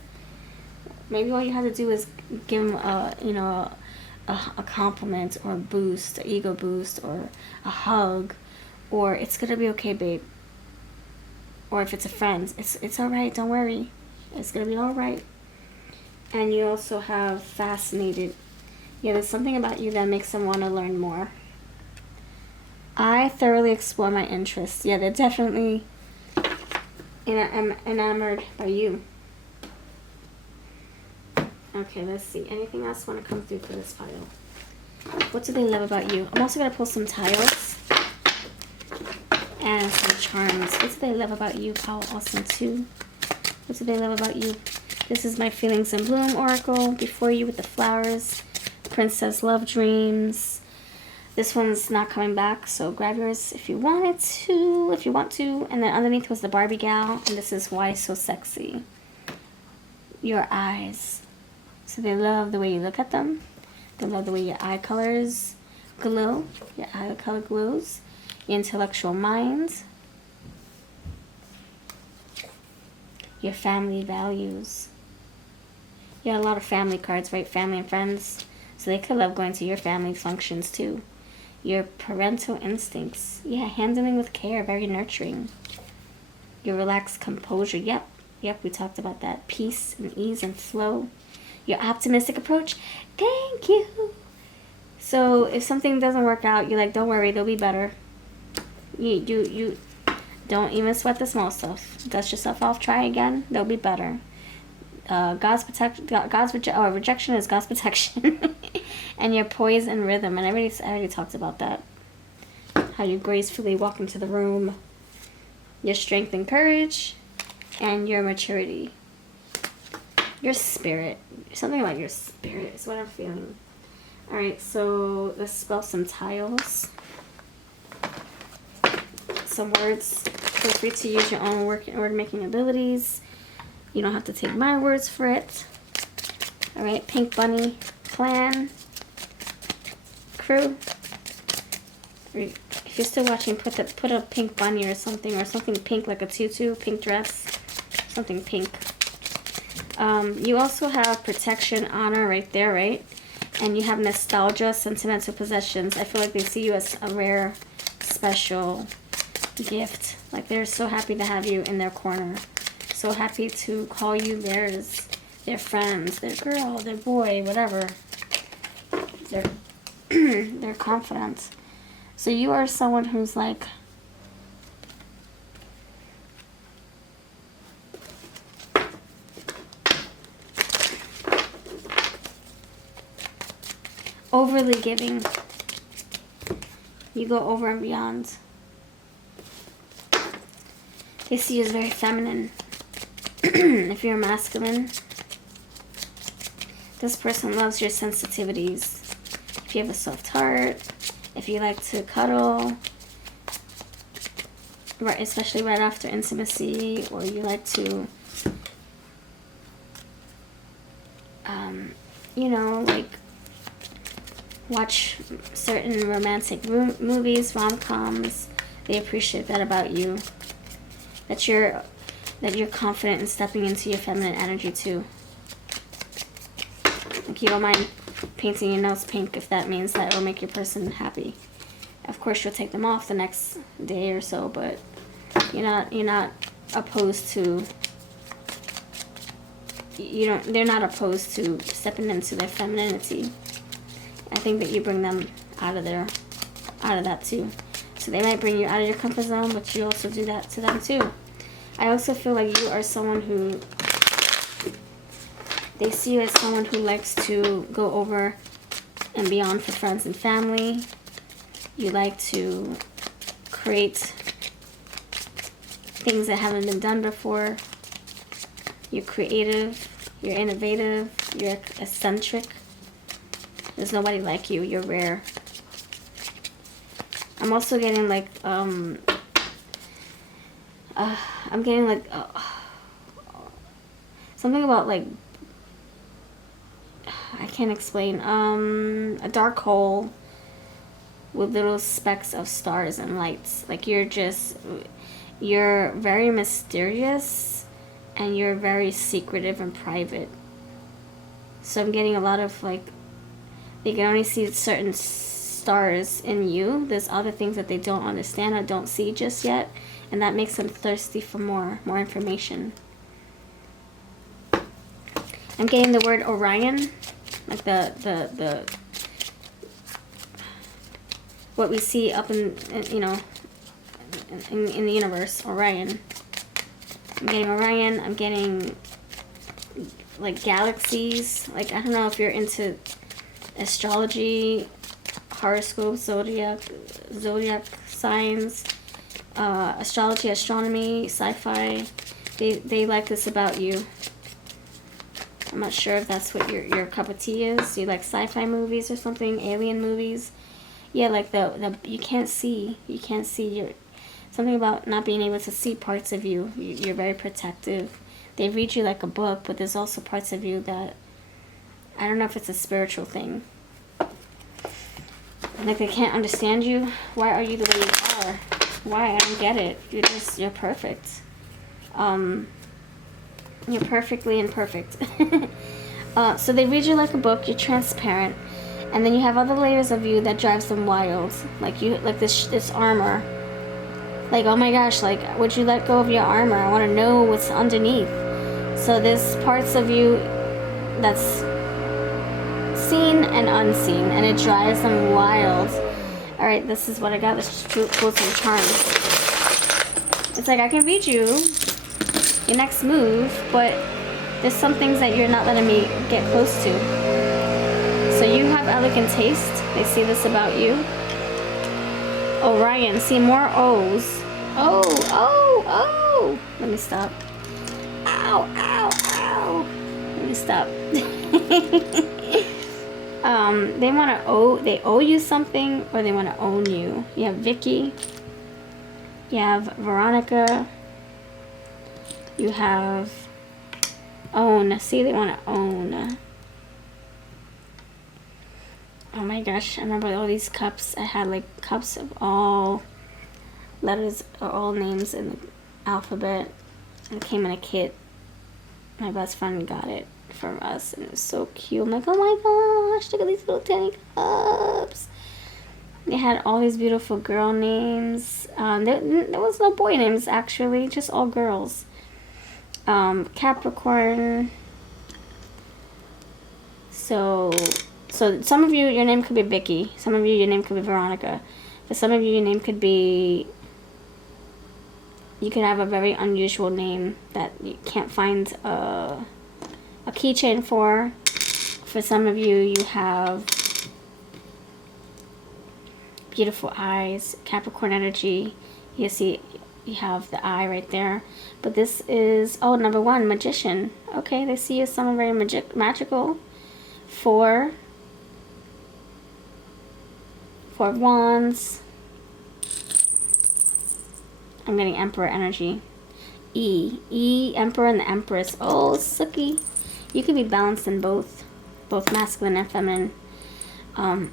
Maybe all you have to do is give them a compliment or a boost, an ego boost, or a hug, or it's gonna be okay, babe. Or if it's a friend, it's all right, don't worry. It's gonna be all right. And you also have fascinated. Yeah, there's something about you that makes them want to learn more. I thoroughly explore my interests. Yeah, they're definitely enamored by you. Okay, let's see. Anything else want to come through for this pile? What do they love about you? I'm also going to pull some tiles and some charms. What do they love about you? How awesome, too. What do they love about you? This is my Feelings in Bloom Oracle. Before you with the flowers. Princess Love Dreams. This one's not coming back, so grab yours if you want to. And then underneath was the Barbie gal, and this is Why So Sexy. Your eyes. So they love the way you look at them. They love the way your eye colors glow. Your eye color glows. Your intellectual mind. Your family values. You have a lot of family cards, right? Family and friends. So they could love going to your family functions too. Your parental instincts. Yeah, handling with care, very nurturing. Your relaxed composure. Yep, we talked about that. Peace and ease and flow. Your optimistic approach. Thank you. So if something doesn't work out, you're like, don't worry, they'll be better. You don't even sweat the small stuff. Dust yourself off, try again, they'll be better. Rejection is God's protection. And your poise and rhythm, and I already talked about that. How you gracefully walk into the room. Your strength and courage, and your maturity. Your spirit. Something about your spirit is what I'm feeling. Alright, so let's spell some tiles. Some words. Feel free to use your own word-making abilities. You don't have to take my words for it. Alright, Pink Bunny Clan. Crew. If you're still watching, put a pink bunny or something pink, like a tutu, pink dress, something pink. You also have protection, honor right there, right? And you have nostalgia, sentimental possessions. I feel like they see you as a rare, special gift. Like they're so happy to have you in their corner. So happy to call you theirs, their friends, their girl, their boy, whatever. They're confident. So you are someone who's like overly giving. You go over and beyond. They see you as very feminine. If you're masculine, this person loves your sensitivities. If you have a soft heart, if you like to cuddle, right, especially right after intimacy, or you like to, like watch certain romantic movies, rom-coms, they appreciate that about you. That you're confident in stepping into your feminine energy too. Like you don't mind painting your nails pink if that means that it will make your person happy. Of course, you'll take them off the next day or so, but you're not opposed to, they're not opposed to stepping into their femininity. I think that you bring them out of that too. So they might bring you out of your comfort zone, but you also do that to them too. I also feel like you are someone who, they see you as someone who likes to go over and beyond for friends and family. You like to create things that haven't been done before. You're creative, you're innovative, you're eccentric. There's nobody like you, you're rare. I'm also getting like, I'm getting like, something about like, I can't explain, a dark hole with little specks of stars and lights. Like you're very mysterious and you're very secretive and private. So I'm getting a lot of like, they can only see certain stars in you. There's other things that they don't understand or don't see just yet, and that makes them thirsty for more information. I'm getting the word Orion, like the what we see up in you know, in the universe, Orion. I'm getting Orion. I'm getting like galaxies. Like, I don't know if you're into astrology, horoscopes, zodiac signs, astrology, astronomy, sci-fi. They like this about you. I'm not sure if that's what your cup of tea is. Do you like sci-fi movies or something? Alien movies? Yeah, like the you can't see. You're something about not being able to see parts of you. You're very protective. They read you like a book, but there's also parts of you that, I don't know if it's a spiritual thing. Like they can't understand you. Why are you the way you are? Why? I don't get it. You're perfect. You're perfectly imperfect. So they read you like a book. You're transparent, and then you have other layers of you that drives them wild. Like this armor. Like, oh my gosh, like, would you let go of your armor? I want to know what's underneath. So there's parts of you that's seen and unseen, and it drives them wild. Alright, this is what I got. Let's just pull some charms. It's like, I can read you your next move, but there's some things that you're not letting me get close to. So you have elegant taste. They see this about you. Orion, see more O's. Oh. Let me stop. Ow. Let me stop. They owe you something, or they want to own you. You have Vicky. You have Veronica. You have own. See, they want to own. Oh my gosh, I remember all these cups. I had like cups of all letters or all names in the alphabet. It came in a kit. My best friend got it from us, and it was so cute. I'm like, oh my gosh, look at these little tiny cups. They had all these beautiful girl names. There was no boy names, actually, just all girls. Capricorn. So some of you, your name could be Vicky. Some of you, your name could be Veronica. For some of you, your name could be, you could have a very unusual name that you can't find a keychain for. For some of you, you have beautiful eyes, Capricorn energy. You see, you have the eye right there. But this is, number 1, magician. Okay, they see you as someone very magical. 4 of Wands. I'm getting Emperor energy. E, Emperor and the Empress. Oh, Suki. You can be balanced in both masculine and feminine. And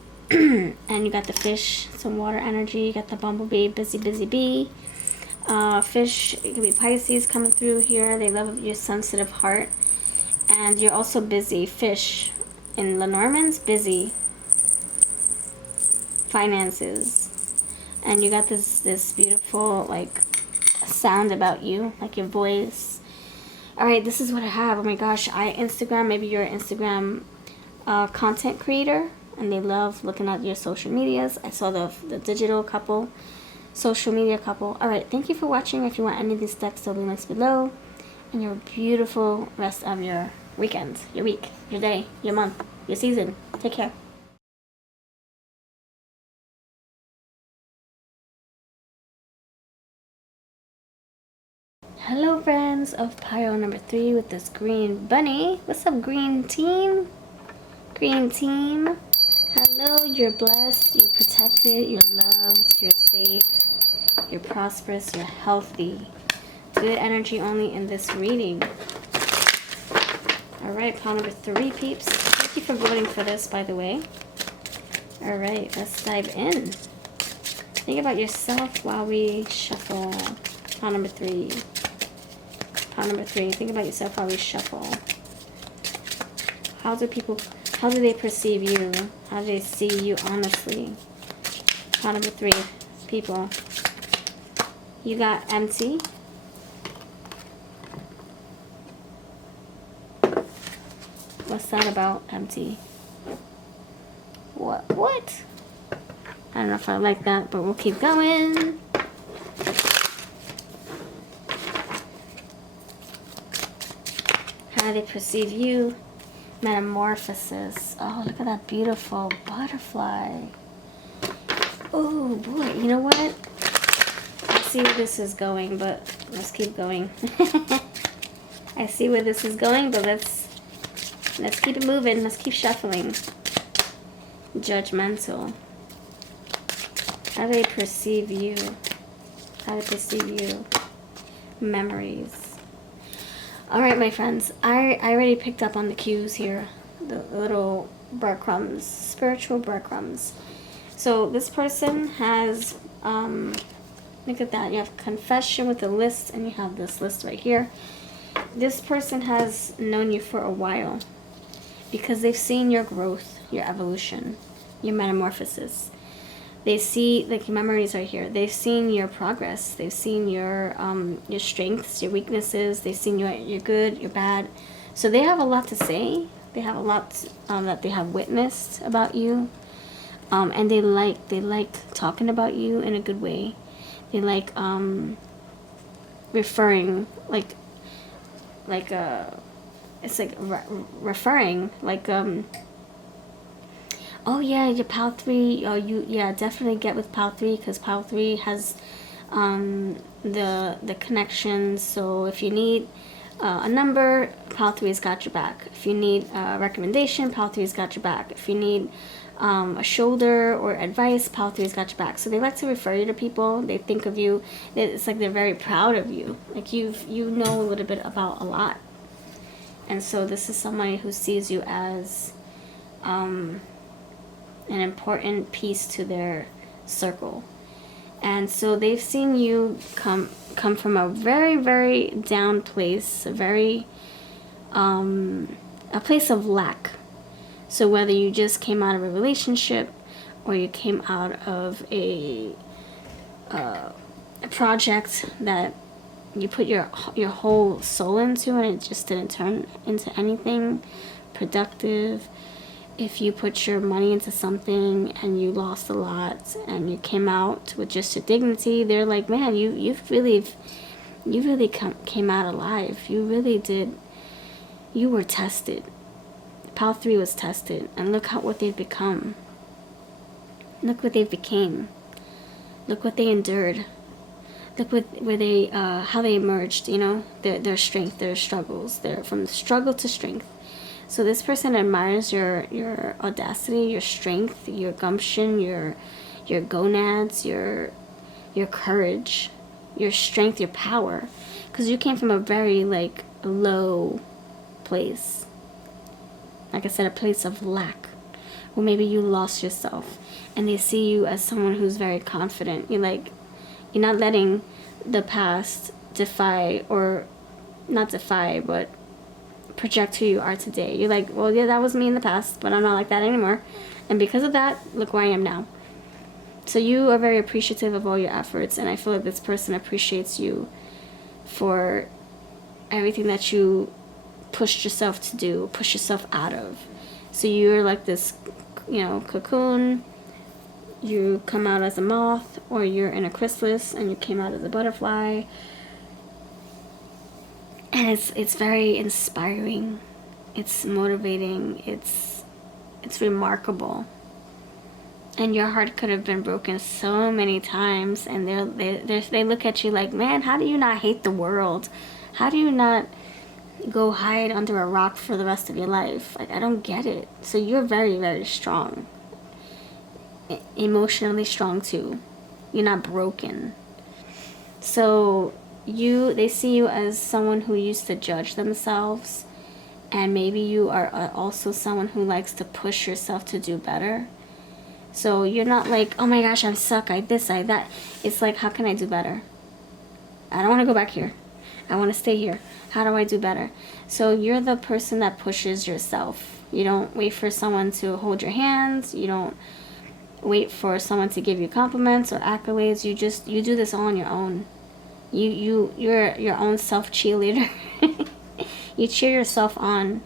you got the fish, some water energy. You got the bumblebee, busy bee. Fish, it could be Pisces coming through here. They love your sensitive heart. And you're also busy. Fish. In Lenormand's, busy. Finances. and you got this beautiful like sound about you, like your voice. All right, this is what I have. Oh my gosh, Instagram. Maybe you're an Instagram content creator, and they love looking at your social medias. I saw the digital couple, social media couple. All right, thank you for watching. If you want any of these decks, they'll be links below. And your beautiful rest of your weekend, your week, your day, your month, your season. Take care. Hello friends of pile number 3 with this green bunny. What's up, green team? Green team. Hello, you're blessed, you're protected, you're loved, you're safe, you're prosperous, you're healthy. Good energy only in this reading. Alright, pile number 3 peeps. Thank you for voting for this, by the way. Alright, let's dive in. Think about yourself while we shuffle. Pile number 3. Pile number 3. Think about yourself while we shuffle. How do they perceive you? How do they see you honestly? Pile number 3. People. You got empty. What's that about, empty? What? I don't know if I like that, but we'll keep going. How they perceive you. Metamorphosis. Oh, look at that beautiful butterfly. Oh boy, you know what? I see where this is going, but let's keep going. I see where this is going, but let's keep it moving. Let's keep shuffling. Judgmental. How do they perceive you? How do they perceive you? Memories. Alright, my friends, I already picked up on the cues here. The little breadcrumbs. Spiritual breadcrumbs. So this person has, look at that. You have confession with a list, and you have this list right here. This person has known you for a while because they've seen your growth, your evolution, your metamorphosis. They see, like, your memories are here. They've seen your progress. They've seen your strengths, your weaknesses. They've seen your good, your bad. So they have a lot to say. They have a lot that they have witnessed about you, and they like talking about you in a good way. They like referring, it's like referring, like oh yeah, your pile 3. Oh, yeah, definitely get with pile 3 because pile 3 has the connections. So if you need a number, pile 3's got your back. If you need a recommendation, pile 3's got your back. If you need a shoulder or advice, pile 3's got your back. So they like to refer you to people. They think of you. It's like they're very proud of you. Like you know a little bit about a lot. And so this is somebody who sees you as an important piece to their circle. And so they've seen you come from a very, very down place, a very a place of lack. So whether you just came out of a relationship or you came out of a project that you put your whole soul into and it just didn't turn into anything productive. If you put your money into something and you lost a lot and you came out with just your dignity, they're like, man, you really came out alive. You really did. You were tested. Pile 3 was tested, and look what they've become. Look what they became. Look what they endured. Look where they how they emerged. You know, their strength, their struggles. They're from struggle to strength. So this person admires your audacity, your strength, your gumption, your gonads, your courage, your strength, your power, because you came from a very like low place. Like I said, a place of lack, or maybe you lost yourself, and they see you as someone who's very confident. You're not letting the past defy, or not defy, but project who you are today. You're like, well, yeah, that was me in the past, but I'm not like that anymore. And because of that, look where I am now. So you are very appreciative of all your efforts, and I feel like this person appreciates you for everything that you pushed yourself to do, push yourself out of. So you're like this, cocoon. You come out as a moth, or you're in a chrysalis and you came out as a butterfly. And it's very inspiring. It's motivating. It's remarkable. And your heart could have been broken so many times, and they look at you like, man, how do you not hate the world? How do you not go hide under a rock for the rest of your life? Like, I don't get it. So you're very, very strong. Emotionally strong too. You're not broken. So they see you as someone who used to judge themselves, and maybe you are also someone who likes to push yourself to do better. So you're not like, oh my gosh, I suck, I this, I that. It's like, how can I do better? I don't want to go back here. I want to stay here. How do I do better? So you're the person that pushes yourself. You don't wait for someone to hold your hands. You don't wait for someone to give you compliments or accolades. You do this all on your own. You're your own self cheerleader. You cheer yourself on.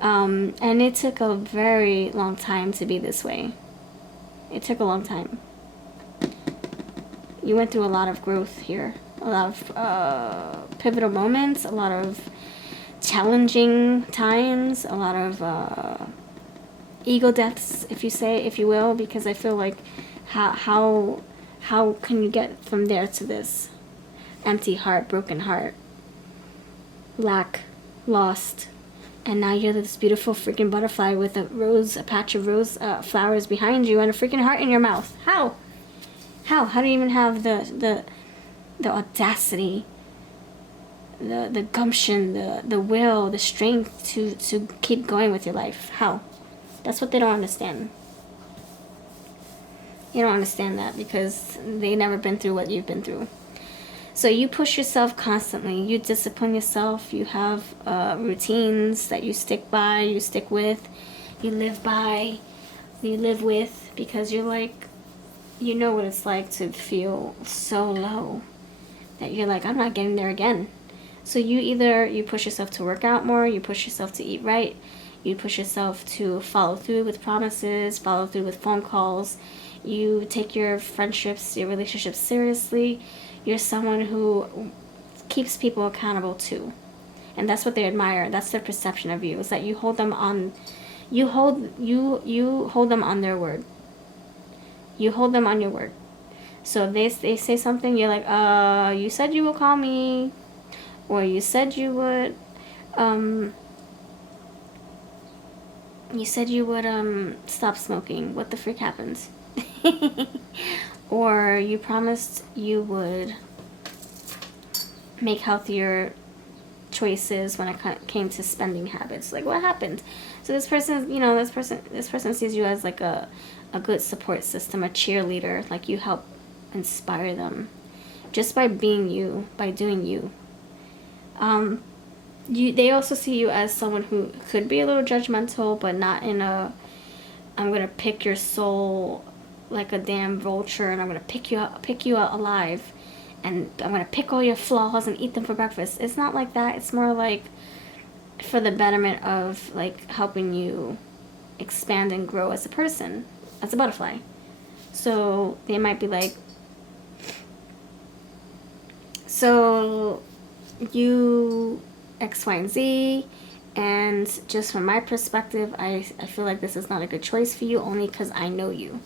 And it took a very long time to be this way. It took a long time. You went through a lot of growth here. A lot of pivotal moments. A lot of challenging times. A lot of ego deaths, if you will. Because I feel like how can you get from there to this? Empty heart, broken heart. Lack, lost. And now you're this beautiful freaking butterfly with a patch of rose flowers behind you and a freaking heart in your mouth. How? How do you even have the audacity, the gumption, the will, the strength to keep going with your life? How? That's what they don't understand. You don't understand that because they never been through what you've been through. So you push yourself constantly. You discipline yourself. You have routines that you stick by, you stick with, you live by, you live with, because you're like, you know what it's like to feel so low that you're like, I'm not getting there again. So you push yourself to work out more, you push yourself to eat right, you push yourself to follow through with promises, follow through with phone calls, you take your friendships, your relationships seriously. You're someone who keeps people accountable too. And that's what they admire. That's their perception of you, is that you hold them on you hold them on their word. You hold them on your word. So if they say something, you're like, you said you would call me, or you said you would stop smoking. What the freak happened? Or you promised you would make healthier choices when it came to spending habits. Like, what happened? So this person, this person sees you as like a good support system, a cheerleader. Like, you help inspire them just by being you, by doing you. They also see you as someone who could be a little judgmental, but not in a, I'm gonna pick your soul like a damn vulture, and I'm gonna pick you out alive, and I'm gonna pick all your flaws and eat them for breakfast. It's not like that. It's more like for the betterment of like helping you expand and grow as a person, as a butterfly. So they might be like, so you X, Y, and Z, and just from my perspective, I feel like this is not a good choice for you, only because I know you.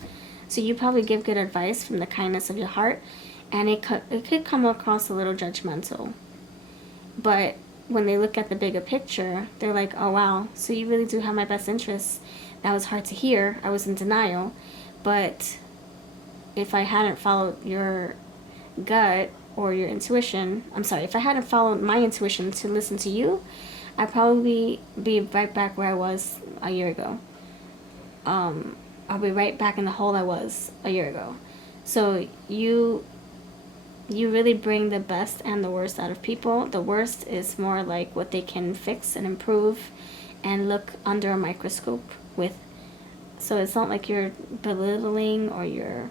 So you probably give good advice from the kindness of your heart, and it could come across a little judgmental. But when they look at the bigger picture, they're like, oh wow, so you really do have my best interests. That was hard to hear. I was in denial. But if I hadn't followed your gut or your intuition, if I hadn't followed my intuition to listen to you, I'd probably be right back where I was a year ago. I'll be right back in the hole I was a year ago. So you really bring the best and the worst out of people. The worst is more like what they can fix and improve and look under a microscope with. So it's not like you're belittling or you're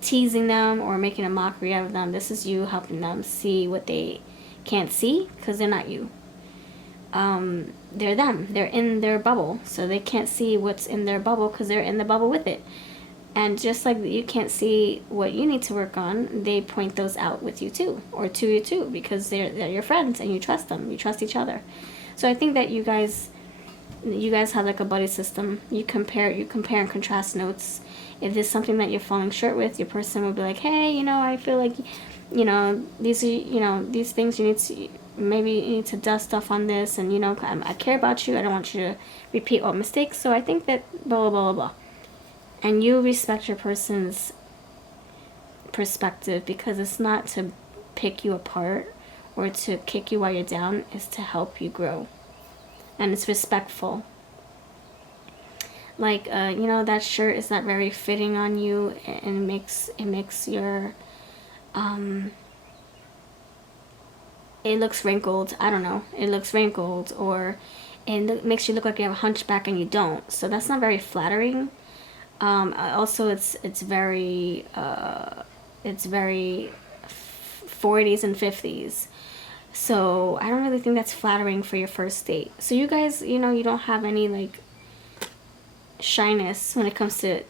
teasing them or making a mockery out of them. This is you helping them see what they can't see, because they're not you. They're them. They're in their bubble, so they can't see what's in their bubble because they're in the bubble with it. And just like you can't see what you need to work on, they point those out with you too, or to you too, because they're your friends and you trust them. You trust each other. So I think that you guys have like a buddy system. You compare and contrast notes. If there's something that you're falling short with, your person will be like, hey, you know, I feel like, you know, these things maybe you need to dust off on this, and, you know, I care about you. I don't want you to repeat old mistakes. So I think that blah, blah, blah, blah. And you respect your person's perspective, because it's not to pick you apart or to kick you while you're down. It's to help you grow. And it's respectful. Like, you know, that shirt is not very fitting on you, and it makes your, it looks wrinkled. I don't know. It looks wrinkled, or it makes you look like you have a hunchback and you don't. So that's not very flattering. Also, it's very 40s and 50s. So I don't really think that's flattering for your first date. So you guys, you know, you don't have any like shyness when it comes to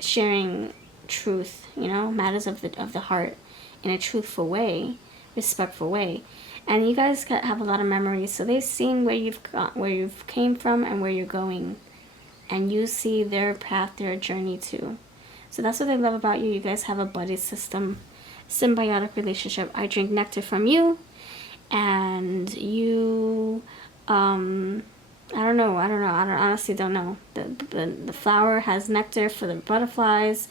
sharing truth, you know, matters of the heart in a truthful way, respectful way. And you guys have a lot of memories, so they've seen where you've came from and where you're going. And you see their path, their journey too. So that's what they love about you. You guys have a buddy system, symbiotic relationship. I drink nectar from you, and you, I honestly don't know. The flower has nectar for the butterflies,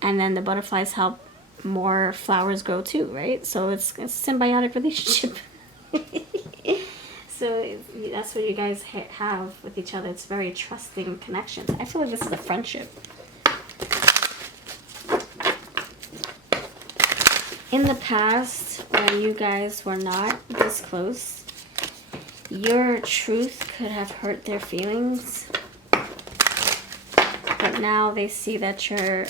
and then the butterflies help more flowers grow too, right? So it's a symbiotic relationship. So that's what you guys have with each other. It's very trusting connections. I feel like this is a friendship. In the past, when you guys were not this close, your truth could have hurt their feelings. But now they see that you're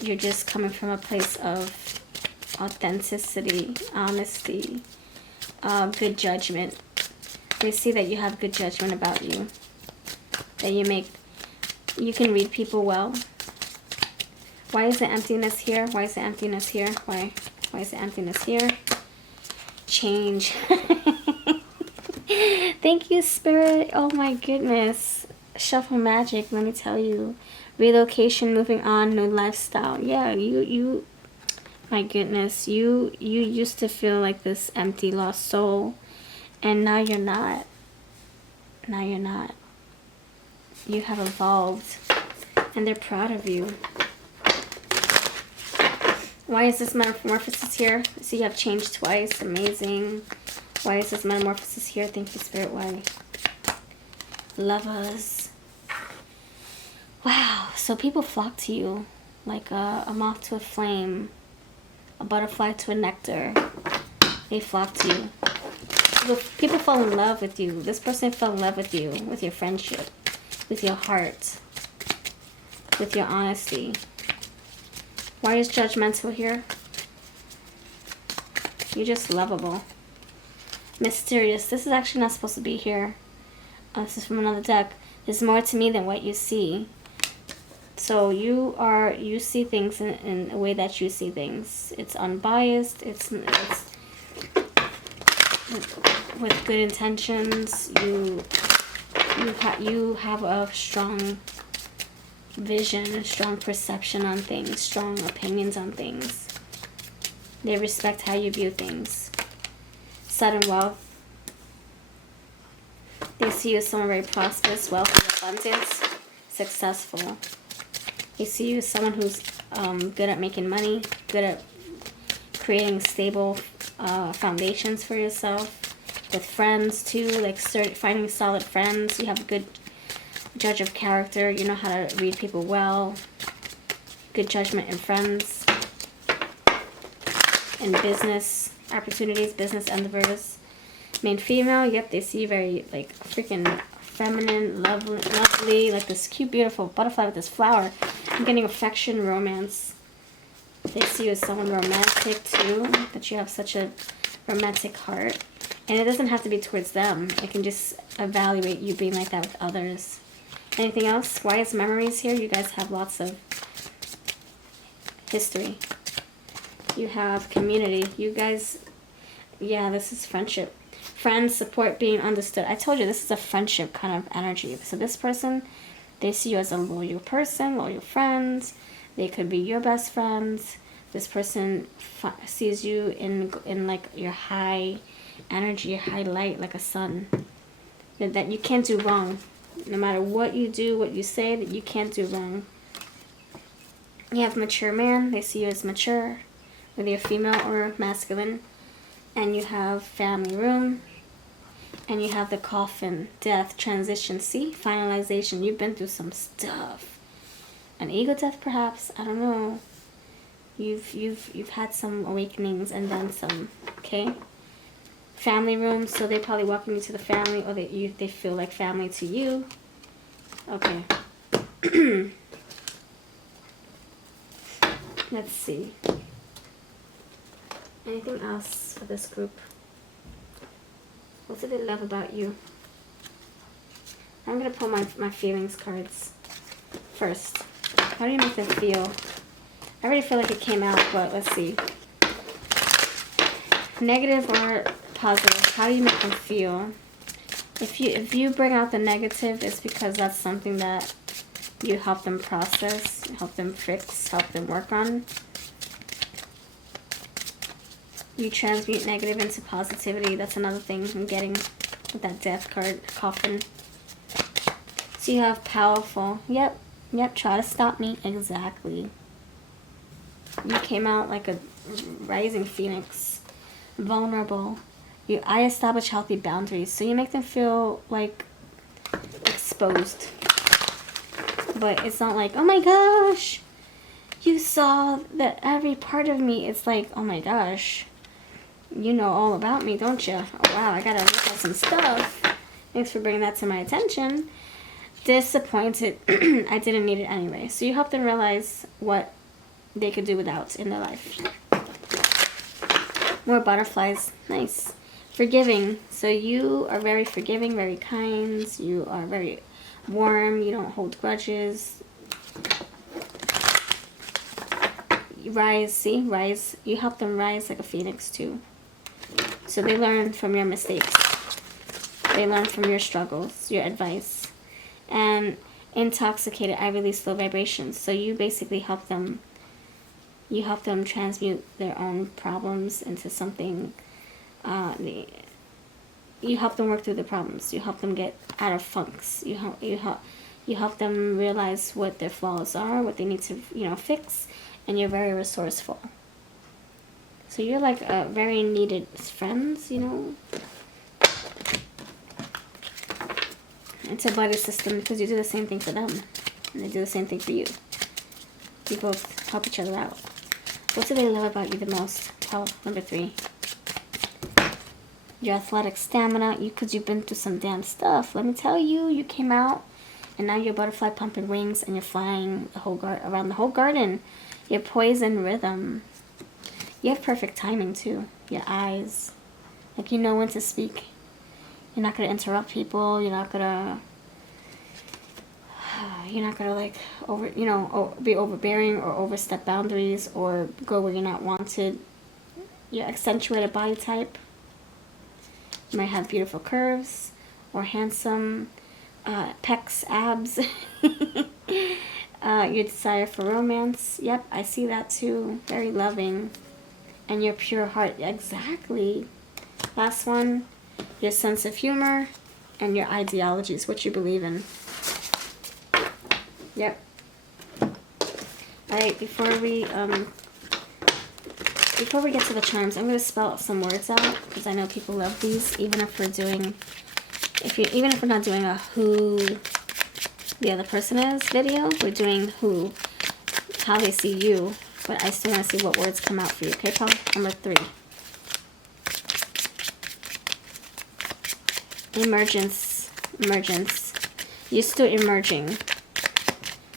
just coming from a place of authenticity, honesty, good judgment. They see that you have good judgment about you. That you can read people well. Why is the emptiness here? Why is the emptiness here? Why is the emptiness here? Change. Thank you, Spirit. Oh my goodness. Shuffle magic, let me tell you. Relocation, moving on, new lifestyle. Yeah, you my goodness, you used to feel like this empty, lost soul, and now you're not. Now you're not. You have evolved, and they're proud of you. Why is this metamorphosis here? So you have changed twice. Amazing. Why is this metamorphosis here? Thank you, Spirit. Why? Lovers. Wow. So people flock to you like a moth to a flame. A butterfly to a nectar. They flock to you. People fall in love with you. This person fell in love with you, with your friendship, with your heart, with your honesty. Why is judgmental here? You're just lovable. Mysterious. This is actually not supposed to be here. This is from another deck. There's more to me than what you see. So you see things in a way that you see things. It's unbiased. It's with good intentions. You have a strong vision, a strong perception on things, strong opinions on things. They respect how you view things. Sudden wealth. They see you as someone very prosperous, wealthy, abundant, successful. They see you as someone who's good at making money, good at creating stable foundations for yourself. With friends too, like finding solid friends. You have a good judge of character. You know how to read people well. Good judgment in friends. In business opportunities, business endeavors. Main female, yep, they see you very like freaking feminine, lovely, like this cute, beautiful butterfly with this flower. I'm getting affection, romance. They see you as someone romantic too, that you have such a romantic heart. And it doesn't have to be towards them. It can just evaluate you being like that with others. Anything else? Why is memories here? You guys have lots of history. You have community. You guys, yeah, this is friendship. Friends, support, being understood. I told you this is a friendship kind of energy. So this person, they see you as a loyal person, loyal friends. They could be your best friends. This person sees you in like your high energy, your high light, like a sun. That you can't do wrong. No matter what you do, what you say, that you can't do wrong. You have mature man. They see you as mature, whether you're female or masculine. And you have family room. And you have the coffin, death, transition. See, finalization. You've been through some stuff. An ego death, perhaps. I don't know. You've had some awakenings and then some. Okay. Family room. So they're probably welcome you to the family, or they feel like family to you. Okay. Let's see. Anything else for this group? What do they love about you? I'm going to pull my feelings cards first. How do you make them feel? I already feel like it came out, but let's see. Negative or positive? How do you make them feel? If you bring out the negative, it's because that's something that you help them process, help them fix, help them work on. You transmute negative into positivity. That's another thing I'm getting with that death card, coffin. So you have powerful. Yep, try to stop me. Exactly. You came out like a rising phoenix. Vulnerable. I establish healthy boundaries. So you make them feel like exposed. But it's not like, oh my gosh, you saw that every part of me. It's like, oh my gosh, you know all about me, don't you? Oh wow, I gotta look at some stuff. Thanks for bringing that to my attention. Disappointed. I didn't need it anyway. So you help them realize what they could do without in their life. More butterflies. Nice. Forgiving. So you are very forgiving, very kind. You are very warm. You don't hold grudges. You rise. See? Rise. You help them rise like a phoenix too. So they learn from your mistakes. They learn from your struggles, your advice. And intoxicated, I release low vibrations. So you basically help them. You help them transmute their own problems into something. You help them work through the problems. You help them get out of funks. You help them realize what their flaws are, what they need to fix, and you're very resourceful. So you're like a very needed friends, It's a buddy system because you do the same thing for them, and they do the same thing for you. You both help each other out. What do they love about you the most? Tell number 3. Your athletic stamina. Because you've been through some damn stuff. Let me tell you, you came out, and now you're butterfly pumping wings, and you're flying around the whole garden. Your poise and rhythm. You have perfect timing too. Your eyes, like you know when to speak. You're not gonna interrupt people. You're not gonna like be overbearing or overstep boundaries or go where you're not wanted. Your accentuated body type. You might have beautiful curves or handsome pecs, abs. Your desire for romance. Yep, I see that too. Very loving. And your pure heart. Exactly. Last one. Your sense of humor and your ideologies, what you believe in. Yep. Alright, before we get to the charms, I'm going to spell some words out because I know people love these, even if we're not doing a who the other person is video, we're doing who, how they see you, but I still want to see what words come out for you. Okay, Paul? Number 3. Emergence. You're still emerging.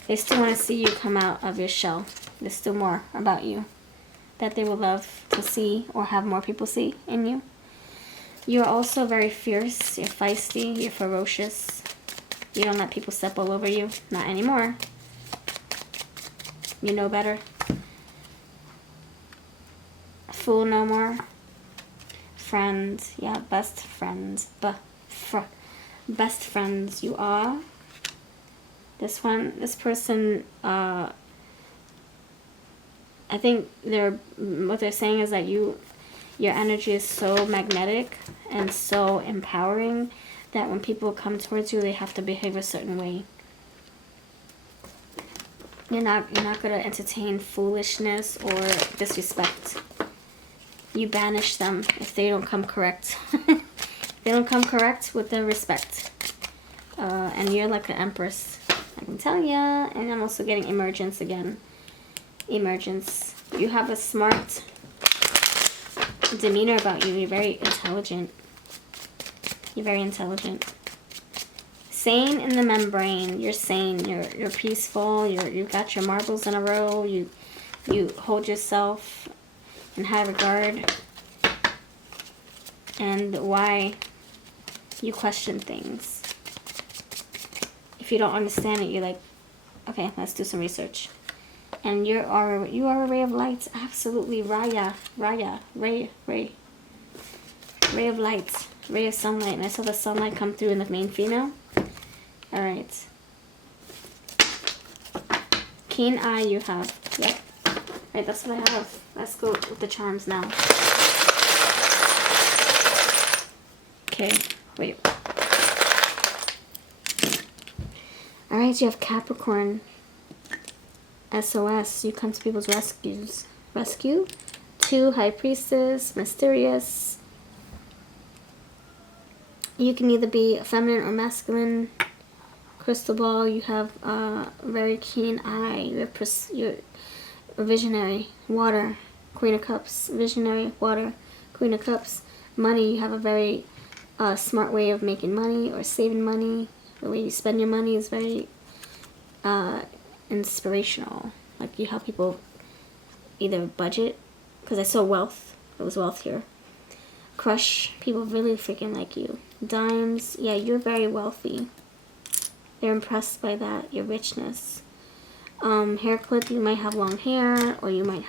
They still want to see you come out of your shell. There's still more about you. that they would love to see or have more people see in you. You're also very fierce, you're feisty, you're ferocious. You don't let people step all over you. Not anymore. You know better. Fool no more. Friends, yeah, best friends. Best friends you are. This person, I think what they're saying is that your energy is so magnetic and so empowering that when people come towards you, they have to behave a certain way. You're not going to entertain foolishness or disrespect. You banish them if they don't come correct. They don't come correct with their respect. And you're like an empress, I can tell ya. And I'm also getting emergence again. Emergence. You have a smart demeanor about you. You're very intelligent. You're very intelligent. Sane in the membrane. You're sane. You're peaceful. You've got your marbles in a row. You hold yourself in high regard. And why you question things. If you don't understand it, you're like, okay, let's do some research. And you are a ray of light. Absolutely. Raya. Ray of light. Ray of sunlight. And I saw the sunlight come through in the main female. Alright. Keen eye you have. Yep. Alright, that's what I have. Let's go with the charms now. Okay. Wait. Alright, you have Capricorn. SOS. You come to people's rescue. 2, High Priestess. Mysterious. You can either be feminine or masculine. Crystal ball. You have a very keen eye. You're a visionary. Water. Queen of Cups. Visionary. Water. Queen of Cups. Money. You have a very smart way of making money or saving money. The way you spend your money is very inspirational. Like you help people either budget, because I saw wealth. There was wealth here. Crush. People really freaking like you. Dimes. Yeah, you're very wealthy. They're impressed by that, your richness. Hair clip. You might have long hair, or you might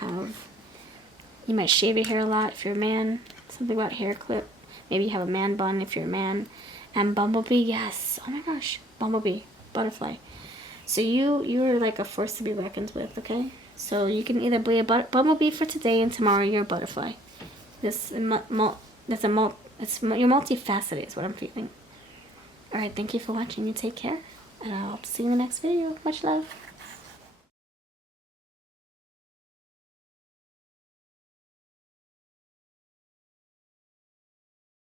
shave your hair a lot if you're a man. Something about hair clip. Maybe you have a man bun if you're a man. And bumblebee, yes. Oh my gosh. Bumblebee. Butterfly. So you're like a force to be reckoned with, okay? So you can either be a bumblebee for today and tomorrow you're a butterfly. You're multifaceted is what I'm feeling. Alright, thank you for watching. You take care. And I'll see you in the next video. Much love.